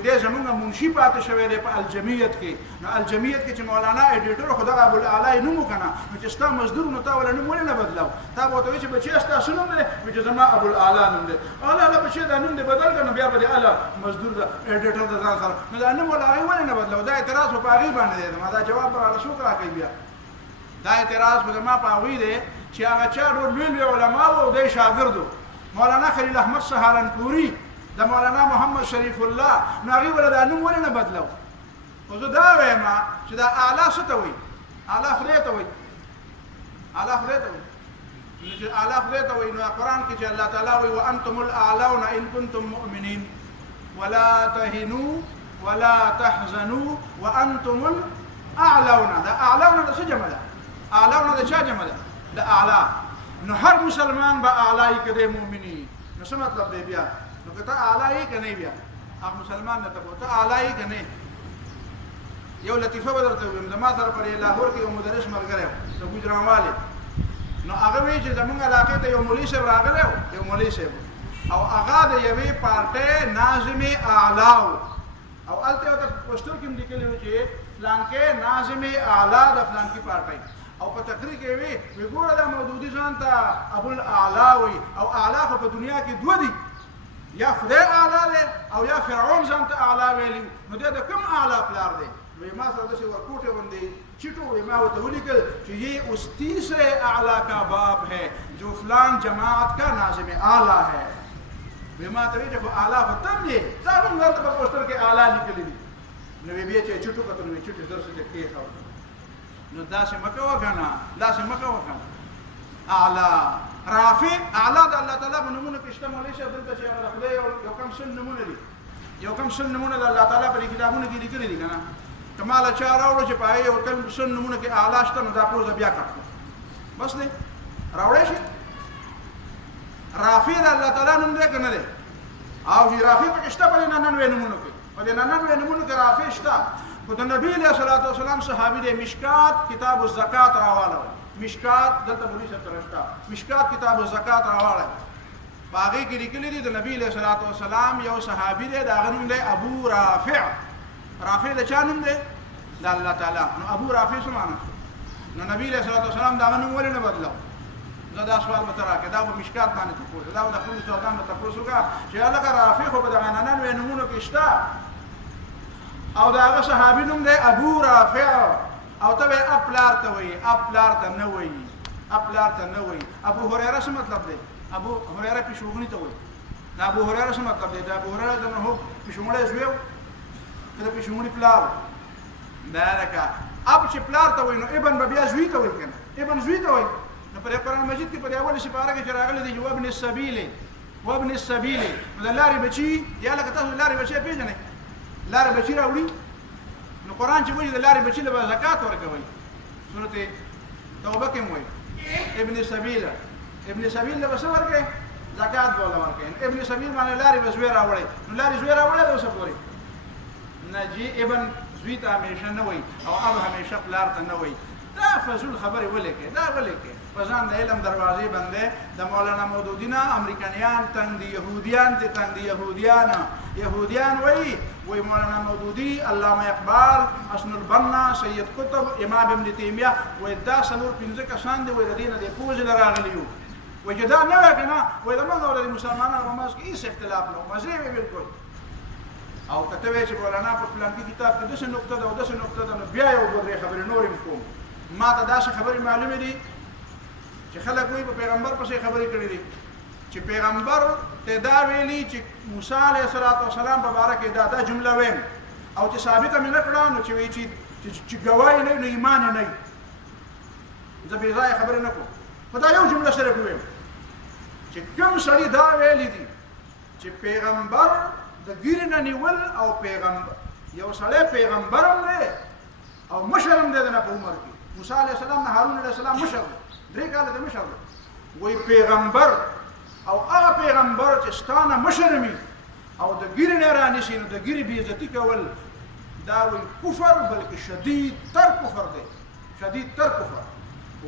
دی زمونږ منشي پاتې شوی دی په الجمیت کې نو الجمیت کې چې مولانا ایډیټر خو دغه ابوالاعلی نوم وکنه نو چې ستا مزدور نو تا ولا نوم ولې نه بدلاو تا به ورته وایي چې بچی ستاسو نوم دی وایي چې زما ابوالاعلی نوم دی اله بچی دا نوم دی بدل کړه نو بیا به د اله مزدور د ایډیټر د ځان سره نو دا نوم ولا هغې ولې نه بدلاو دا اعتراض به په هغې باندې دی زما دا جواب به راله څوک راکوي بیا دا اعتراض به زما په هغوی دی چې هغه چا ډېر لوی لوی علما وو او دی شاګرد و مولانا خلیل احمد سهارنپوري د مولانا محمد شریف الله نو هغې وله دا نوم ولې نه بدلو خو زه دا وایم چې دا اعلی څه ته وایي اعلی خدای ته وایي اعلی خدای ته وایي نو چې اعلی خدای ته وایي نو قرآن کې چې الله تعالی وایي وانتم الاعلون ان کنتم مؤمنین ولا تهنوا ولا تحزنوا وانتم الاعلون. دا اعلون د څه جمع ده؟ اعلون د چا جمع ده؟ د اعلى. نو هر مسلمان به اعلی کده مؤمنی. نو څه مطلب دی بیا؟ نو که ته اعلی کنه بیا هغه مسلمان نه ته اعلی کنه. یو لطیفه بدرته ویم د ما سره پر لاهور کې یو مدرس ملګری و د ګجرانوالي. نو هغه وی چې زمونږ علاقې ته یو مولوي صاحب راغلی و، یو مولوي صاحب او هغه د یوې پارټۍ ناظم اعلی او هلته ورته پوسټر کې هم لیکلي وو چې فلانکې ناظم اعلی د فلانکې پارټۍ او په تقریر کې وی ګوره دا مودودي ځان ته ابوالاعلی وي او اعلی خو په دنیا کې دوه دي، یا خدای اعلی دی او یا فرعون ځان ته اعلی ویلي. نو دی د کوم اعلی پلار دی؟ وی ما سره داسې ورکوټې غوندې چیټو وی ما ورته ولیکل چې یہ اس تیسرے اعلی کا باب ہے جو فلان جماعت کا ناظم اعلی ہے. وی ما ته وی چې خو اعلی خو تم یې دا هم دلته په پوسټر کې اعلی لیکلي دي. نو وی بیا چې چیټو کتل وی چیټې درسه ته کېښود. نو داسې مه کوه که نه، داسې مه کوه که نه. اعلی رافع اعلی د الله تعالی په نومونو کې شته. مولوي صاحب دلته چې هغه د خدای یو کم سل نومونه دي، یو کم سل نومونه د الله تعالی په کتابونو کې لیکلي دي که نه. که ما له چا راوړو چې په هغې یو کم سل نومونه کې اعلی شته نو دا پوزه بیا کټ کړو بس دی راوړی شي. رافع د الله تعالی نوم دی که نه دی؟ او چې رافع پکې شته په دې 99 نومونو کې، په دې 99 نومونو کې رافع شته. خو د نبي علیه الصلاة والسلام صحابي دی. مشکات کتاب الزکات راواله، مشکات دلته مولوي صاحب سره شته، مشکات کتاب الزکات راواله. په هغې کې لیکلي دي د نبي علیه الصلاة والسلام یو صحابي دی، د هغه نوم دی ابو رافع. رافع د چا نوم دی؟ د الله تعالی. نو ابو رافع څه معنی؟ نو نبی علیه الصلاة والسلام د هغه نوم ولې نه بدلو؟ زه دا سوال به ته راکړې، دا به مشکات باندې تپوس، دا به د خپلو استادانو نه تپوس وکړه چې هلکه رافع خو په دغه 99 نومونو کې شته او د هغه صحابي نوم دی ابو رافع. او ته به اب پلار ته وایي، اب پلار ته نه وایي، اب پلار ته نه وایي. ابو هریره څه مطلب دی؟ ابو هریره پیشوغني ته وایي. د ابو هریره څه مطلب دی؟ د ابو هریره د نهو پیشوغنی زوی و که د پیشوغني پلار دا لکه اب چې پلار ته وایي نو ابن به بیا زوی ته وایي که نه؟ ابن زوی ته وایي. نو په قرآن مجید کې په دې اولې سپاره کې چې راغلی دی وابن السبیل، وابن السبیل نو د لارې بچي. یا لکه تاسو لارې بچی پېژنئ، لارې بچي راوړي. نو قرآن چې وایي د لارې بچي له به زکات ورکوئ. سورت توبه کې هم وایي ابن سبیل، ابن سبیل له به څه ورکوئ؟ زکات به له ورکوئ. ابن سبیل معنی لارې به زوی راوړی. نو لارې زوی راوړی د اوسه پورې نه جي ابن زوی ته همیشه نه وایي او اب همیشه پلار ته نه وایي. دا فضول خبرې ولې کې؟ دا ولې کې؟ په ځان د علم دروازې بندې. د مولانا مودودي نه امریکایان تنګ دي، یهودیان دې تنګ دي. یهودیان وایي مولانا مودودي، علامه اقبال، حسن البنا، سید قطب، امام ابن تیمیه وایي دا څلور پنځه کسان دي وایي د دې نه د پوځ نه راغلي یو. وایي چې دا نه وایي که نه وایي د موږ او د مسلمانانو په منځ کې هېڅ اختلاف نه و، مزې وې بلکل. او که ته وایې چې مولانا په فلانکي کتاب کې داسې نقطه ده او داسې نقطه ده نو بیا یو دوه درې خبرې نورې هم کوم. ما ته داسې خبرې معلومې دي چې خلک وایي په پیغمبر پسې خبرې کړي دي چې پیغمبر ته دا ویلي چې موسی علیه السلام په باره کې دا جمله ویم او چې ثابته مې نه کړه نو چې وایي چې ګواهي نه وي نو ایمان یې نه وي. زه بې ځایه خبرې نه کوم، خو دا یو جمله صرف ویم چې کوم سړي دا ویلي دي چې پیغمبر د ګیرې نه نیول او پیغمبر یو سړی پیغمبر هم دی او مشر هم دی د نه په عمر کې. موسی علیه السلام نه هارون علیه السلام مشر دی، 3 کاله د مشر دی. وایي پیغمبر او هغه پیغمبر چې ستا نه مشر وي او د ګیرې نه رانیسي نو د ګیرې بېعزتي کول دا وایي کفر، بلکې شدید تر کفر دی، شدید تر کفر.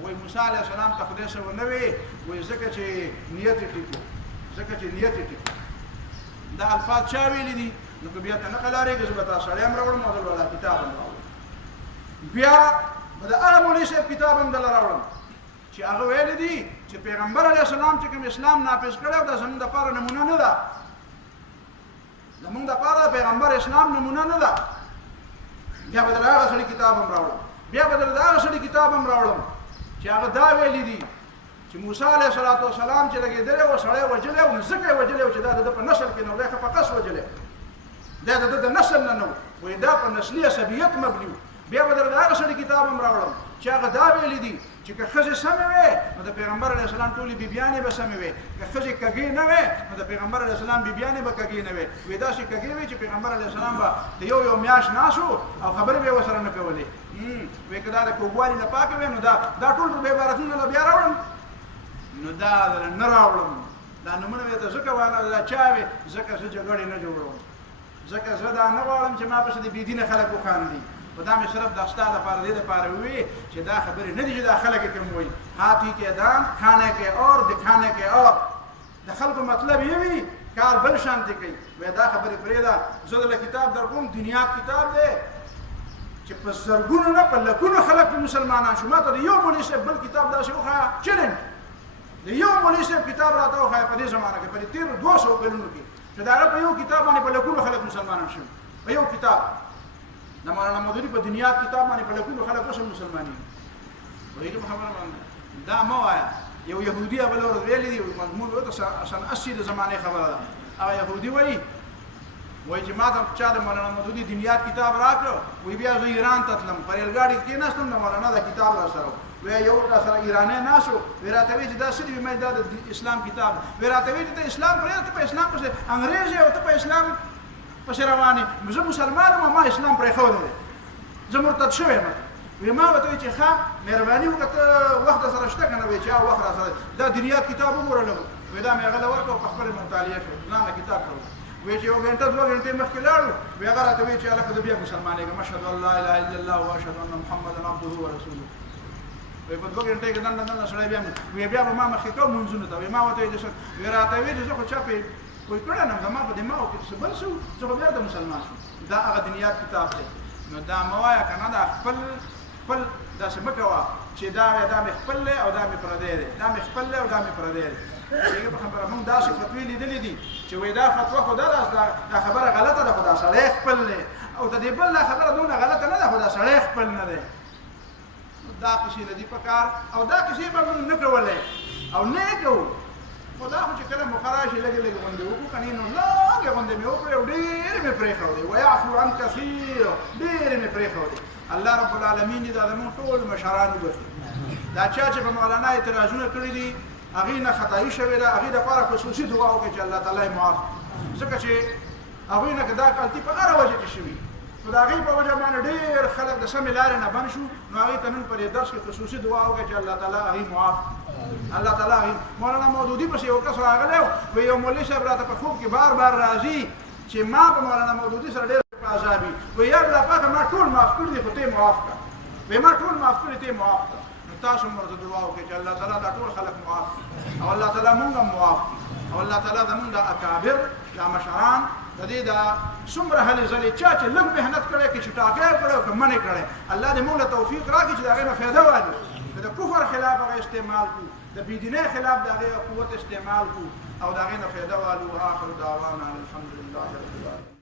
وایي موسی علیه السلام ته خدای څه ونه وی، وایي ځکه چې نیت یې ټیک و، ځکه چې نیت یې ټیک و. دا الفاظ چا ویلي دي؟ نو که بیا ته نه قلاریږي زه به تا سړی هم راوړم او دل والا کتاب هم راوړم. بیا به د هغه مولوي صاحب کتاب هم دله راوړم چې هغه ویلي دي چې پیغمبر علیه السلام چې کوم اسلام نافذ کړی او دا زموږ دپاره نمونه نه ده، زموږ دپاره پیغمبر اسلام نمونه نه ده. بیا به د هغه سړي کتاب هم راوړم، بیا به د هغه سړي کتاب هم راوړم چې هغه دا ویلي دي چې موسی علیه السلام چې لګېدلی و سړی وجلی و، نو ځکه یې وجلی و چې دا د ده په نسل کې نه و، دی خو په قص وجلی، دا د ده د نسل نه نه و، وایي دا په نسلي عصبیت مبني و. بیا به د هغه سړي کتاب هم راوړم چې هغه دا ویلي دي چې که ښځې سمې وې نو د پیغمبر علیه السلام ټولې بیبیانې به سمې وې، که ښځې کږې نه وې نو د پیغمبر علیه السلام بیبیانې به کږې نه وې. وې داسې کږې وې چې پیغمبر علیه السلام به د یو میاشت ناست و او خبرې به یې ورسره نه کولې. وې که دا د کوږوالي نه پاکې وې نو دا ټول به عبارتونه له بیا راوړم نو دا نه راوړم. دا نومونه مې ته ځکه وانه دا چا وې ځکه زه جګړې نه جوړوم، ځکه زه دا نه غواړم چې ما پسې د بېدینه خلک وخاندي. و دا مې صرف دا ستا دپاره دې دپاره ووي چې دا خبرې نه دي چې دا خلک یې کوم وایي هاتي کې دان کھانے کې اور دکھانے کې اور د خلکو مطلب یې وي کار بل شانتې کوي. وایي دا خبرې پرېږده زه دله کتاب در کوم دنیا کتاب دی چې په زرګونو نه په لکونو خلک په مسلمانان شو. ما ته د یو مولوي صاحب بل کتاب داسې وښایه چلنج د یو مولوي صاحب کتاب راته وښایه په دې زمانه کې په دې تېرو 200 کلونو کې چې د هغه په یو کتاب باندې په لکونو خلک مسلمانان شوي. په یو کتاب د مولانا مودودي په دنیا کتاب باندې په لکونو خلک اوس مسلمانان وایي خبره باندې دا مه وایه. یو يهودي بل ورځ ویلي دي مضمون وته سن 80 د زمانه خبره ده. هغه يهودي وایي چې ما ته چا د مولانا مودودي دنیا کتاب راکړ وایي بیا زه ایران ته تلم په ریل ګاډي کې کېناستم د مولانا د کتاب را سره وایي یو را سره ایرانی ناسو وی راته وایي چې دا څه دي مې دا د اسلام کتاب وی راته وایي چې ته اسلام پرې ته په اسلام پسې انګريز یې او ته په اسلام پسې روانې زه مسلمان یم ما اسلام پرې ښودلی دی زه مرتد شوی یم. وی ما ورته وایي چې ښه مهرباني وکړه ته وخت سره شته که نه وایي چې وخت را سره دا دنیا کتاب وګورلم وی دا مې هغه له ورکړه په خپلې مطالعه کړو ځان له کتاب کړو. وی چې 1 غنټه 2 غنټې مخکې لاړو وی هغه راته وایي چې هلکه زه بیا مسلمانېږم اشهد ان لا اله الا الله واشهد ان محمدا عبده ورسوله. وی په 2 غنټې کې دننه سړی بیا به ما مخکې کوم منځونو ته وی ما ورته وایي وی راته وایي چې زه خو چا کوئی کړه نه ما په دماغ کې څه بل شو زه بیا د مسلمان شوم. دا هغه دنیا کتاب دی نو دا مه وایه که نه دا خپل داسې مه کوه چې دا مې خپل دی او دا مې پردی دی دا مې خپل دی او دا مې پردی دی. دغه په خبره موږ داسې فتوې لیدلې دي چې وایي دا فتوا خو دا خبره غلطه ده خو دا سړی خپل دی او د دې بل دا خبره دونه غلطه نه ده خو دا سړی خپل نه دی. دا کیسې نه دي په کار او دا کیسې به موږ نه کولې او نه یې کوو. خو دا خو چې کله مقرره شي لږې غوندې وکړو که نه نو لږې غوندې مې وکړې او ډېرې مې پرېښودې ویعفو عن کثیر ډېرې مې پرېښودې. الله رب العالمین دې دا زموږ ټول مشران وبخښي. دا چا چې په مولانا اعتراضونه کړي دي هغې نه خطایي شوې ده هغې دپاره خصوصي دعا وکړئ چې الله تعالی یې معاف کړي ځکه چې هغوی نه که دا غلطي په هره وجه کې شوي نو د هغې په وجه باندې ډېر خلک د سمې لارې نه بند شو نو هغې ته نن په دې درس کې خصوصي دعا وکړئ چې الله تعالی هغې معاف کړي. الله تعالی مولانا مودودي پسې یو کس راغلی و یو مولوي صاحب راته په خوب کې بار بار راځي چې ما په مولانا مودودي سره ډېر په عذاب وي وایي یا الله پاکه ما ټول معاف کړي دي خو ته یې معاف کړه وایي ما ټول معاف کړي ته یې معاف کړه. نو تاسو هم ورته دعا وکړئ چې الله تعالی دا ټول خلک معاف کړي او الله تعالی مونږ هم معاف کړي او الله تعالی زمونږ دا اکابر دا مشران د دې دا څومره هلې ځلې چا چې لږ محنت کړی که چې ټاکه یې کړی او که منې کړی الله دې مونږ له توفیق راکړي چې د هغې نه فایده واخلو د کفر خلاف هغه استعمال کړو د بېدینۍ خلاف د هغې قوت استعمال کړو او د هغې نه فایده والو. آخر دعوانا الحمدلله رب العالمین.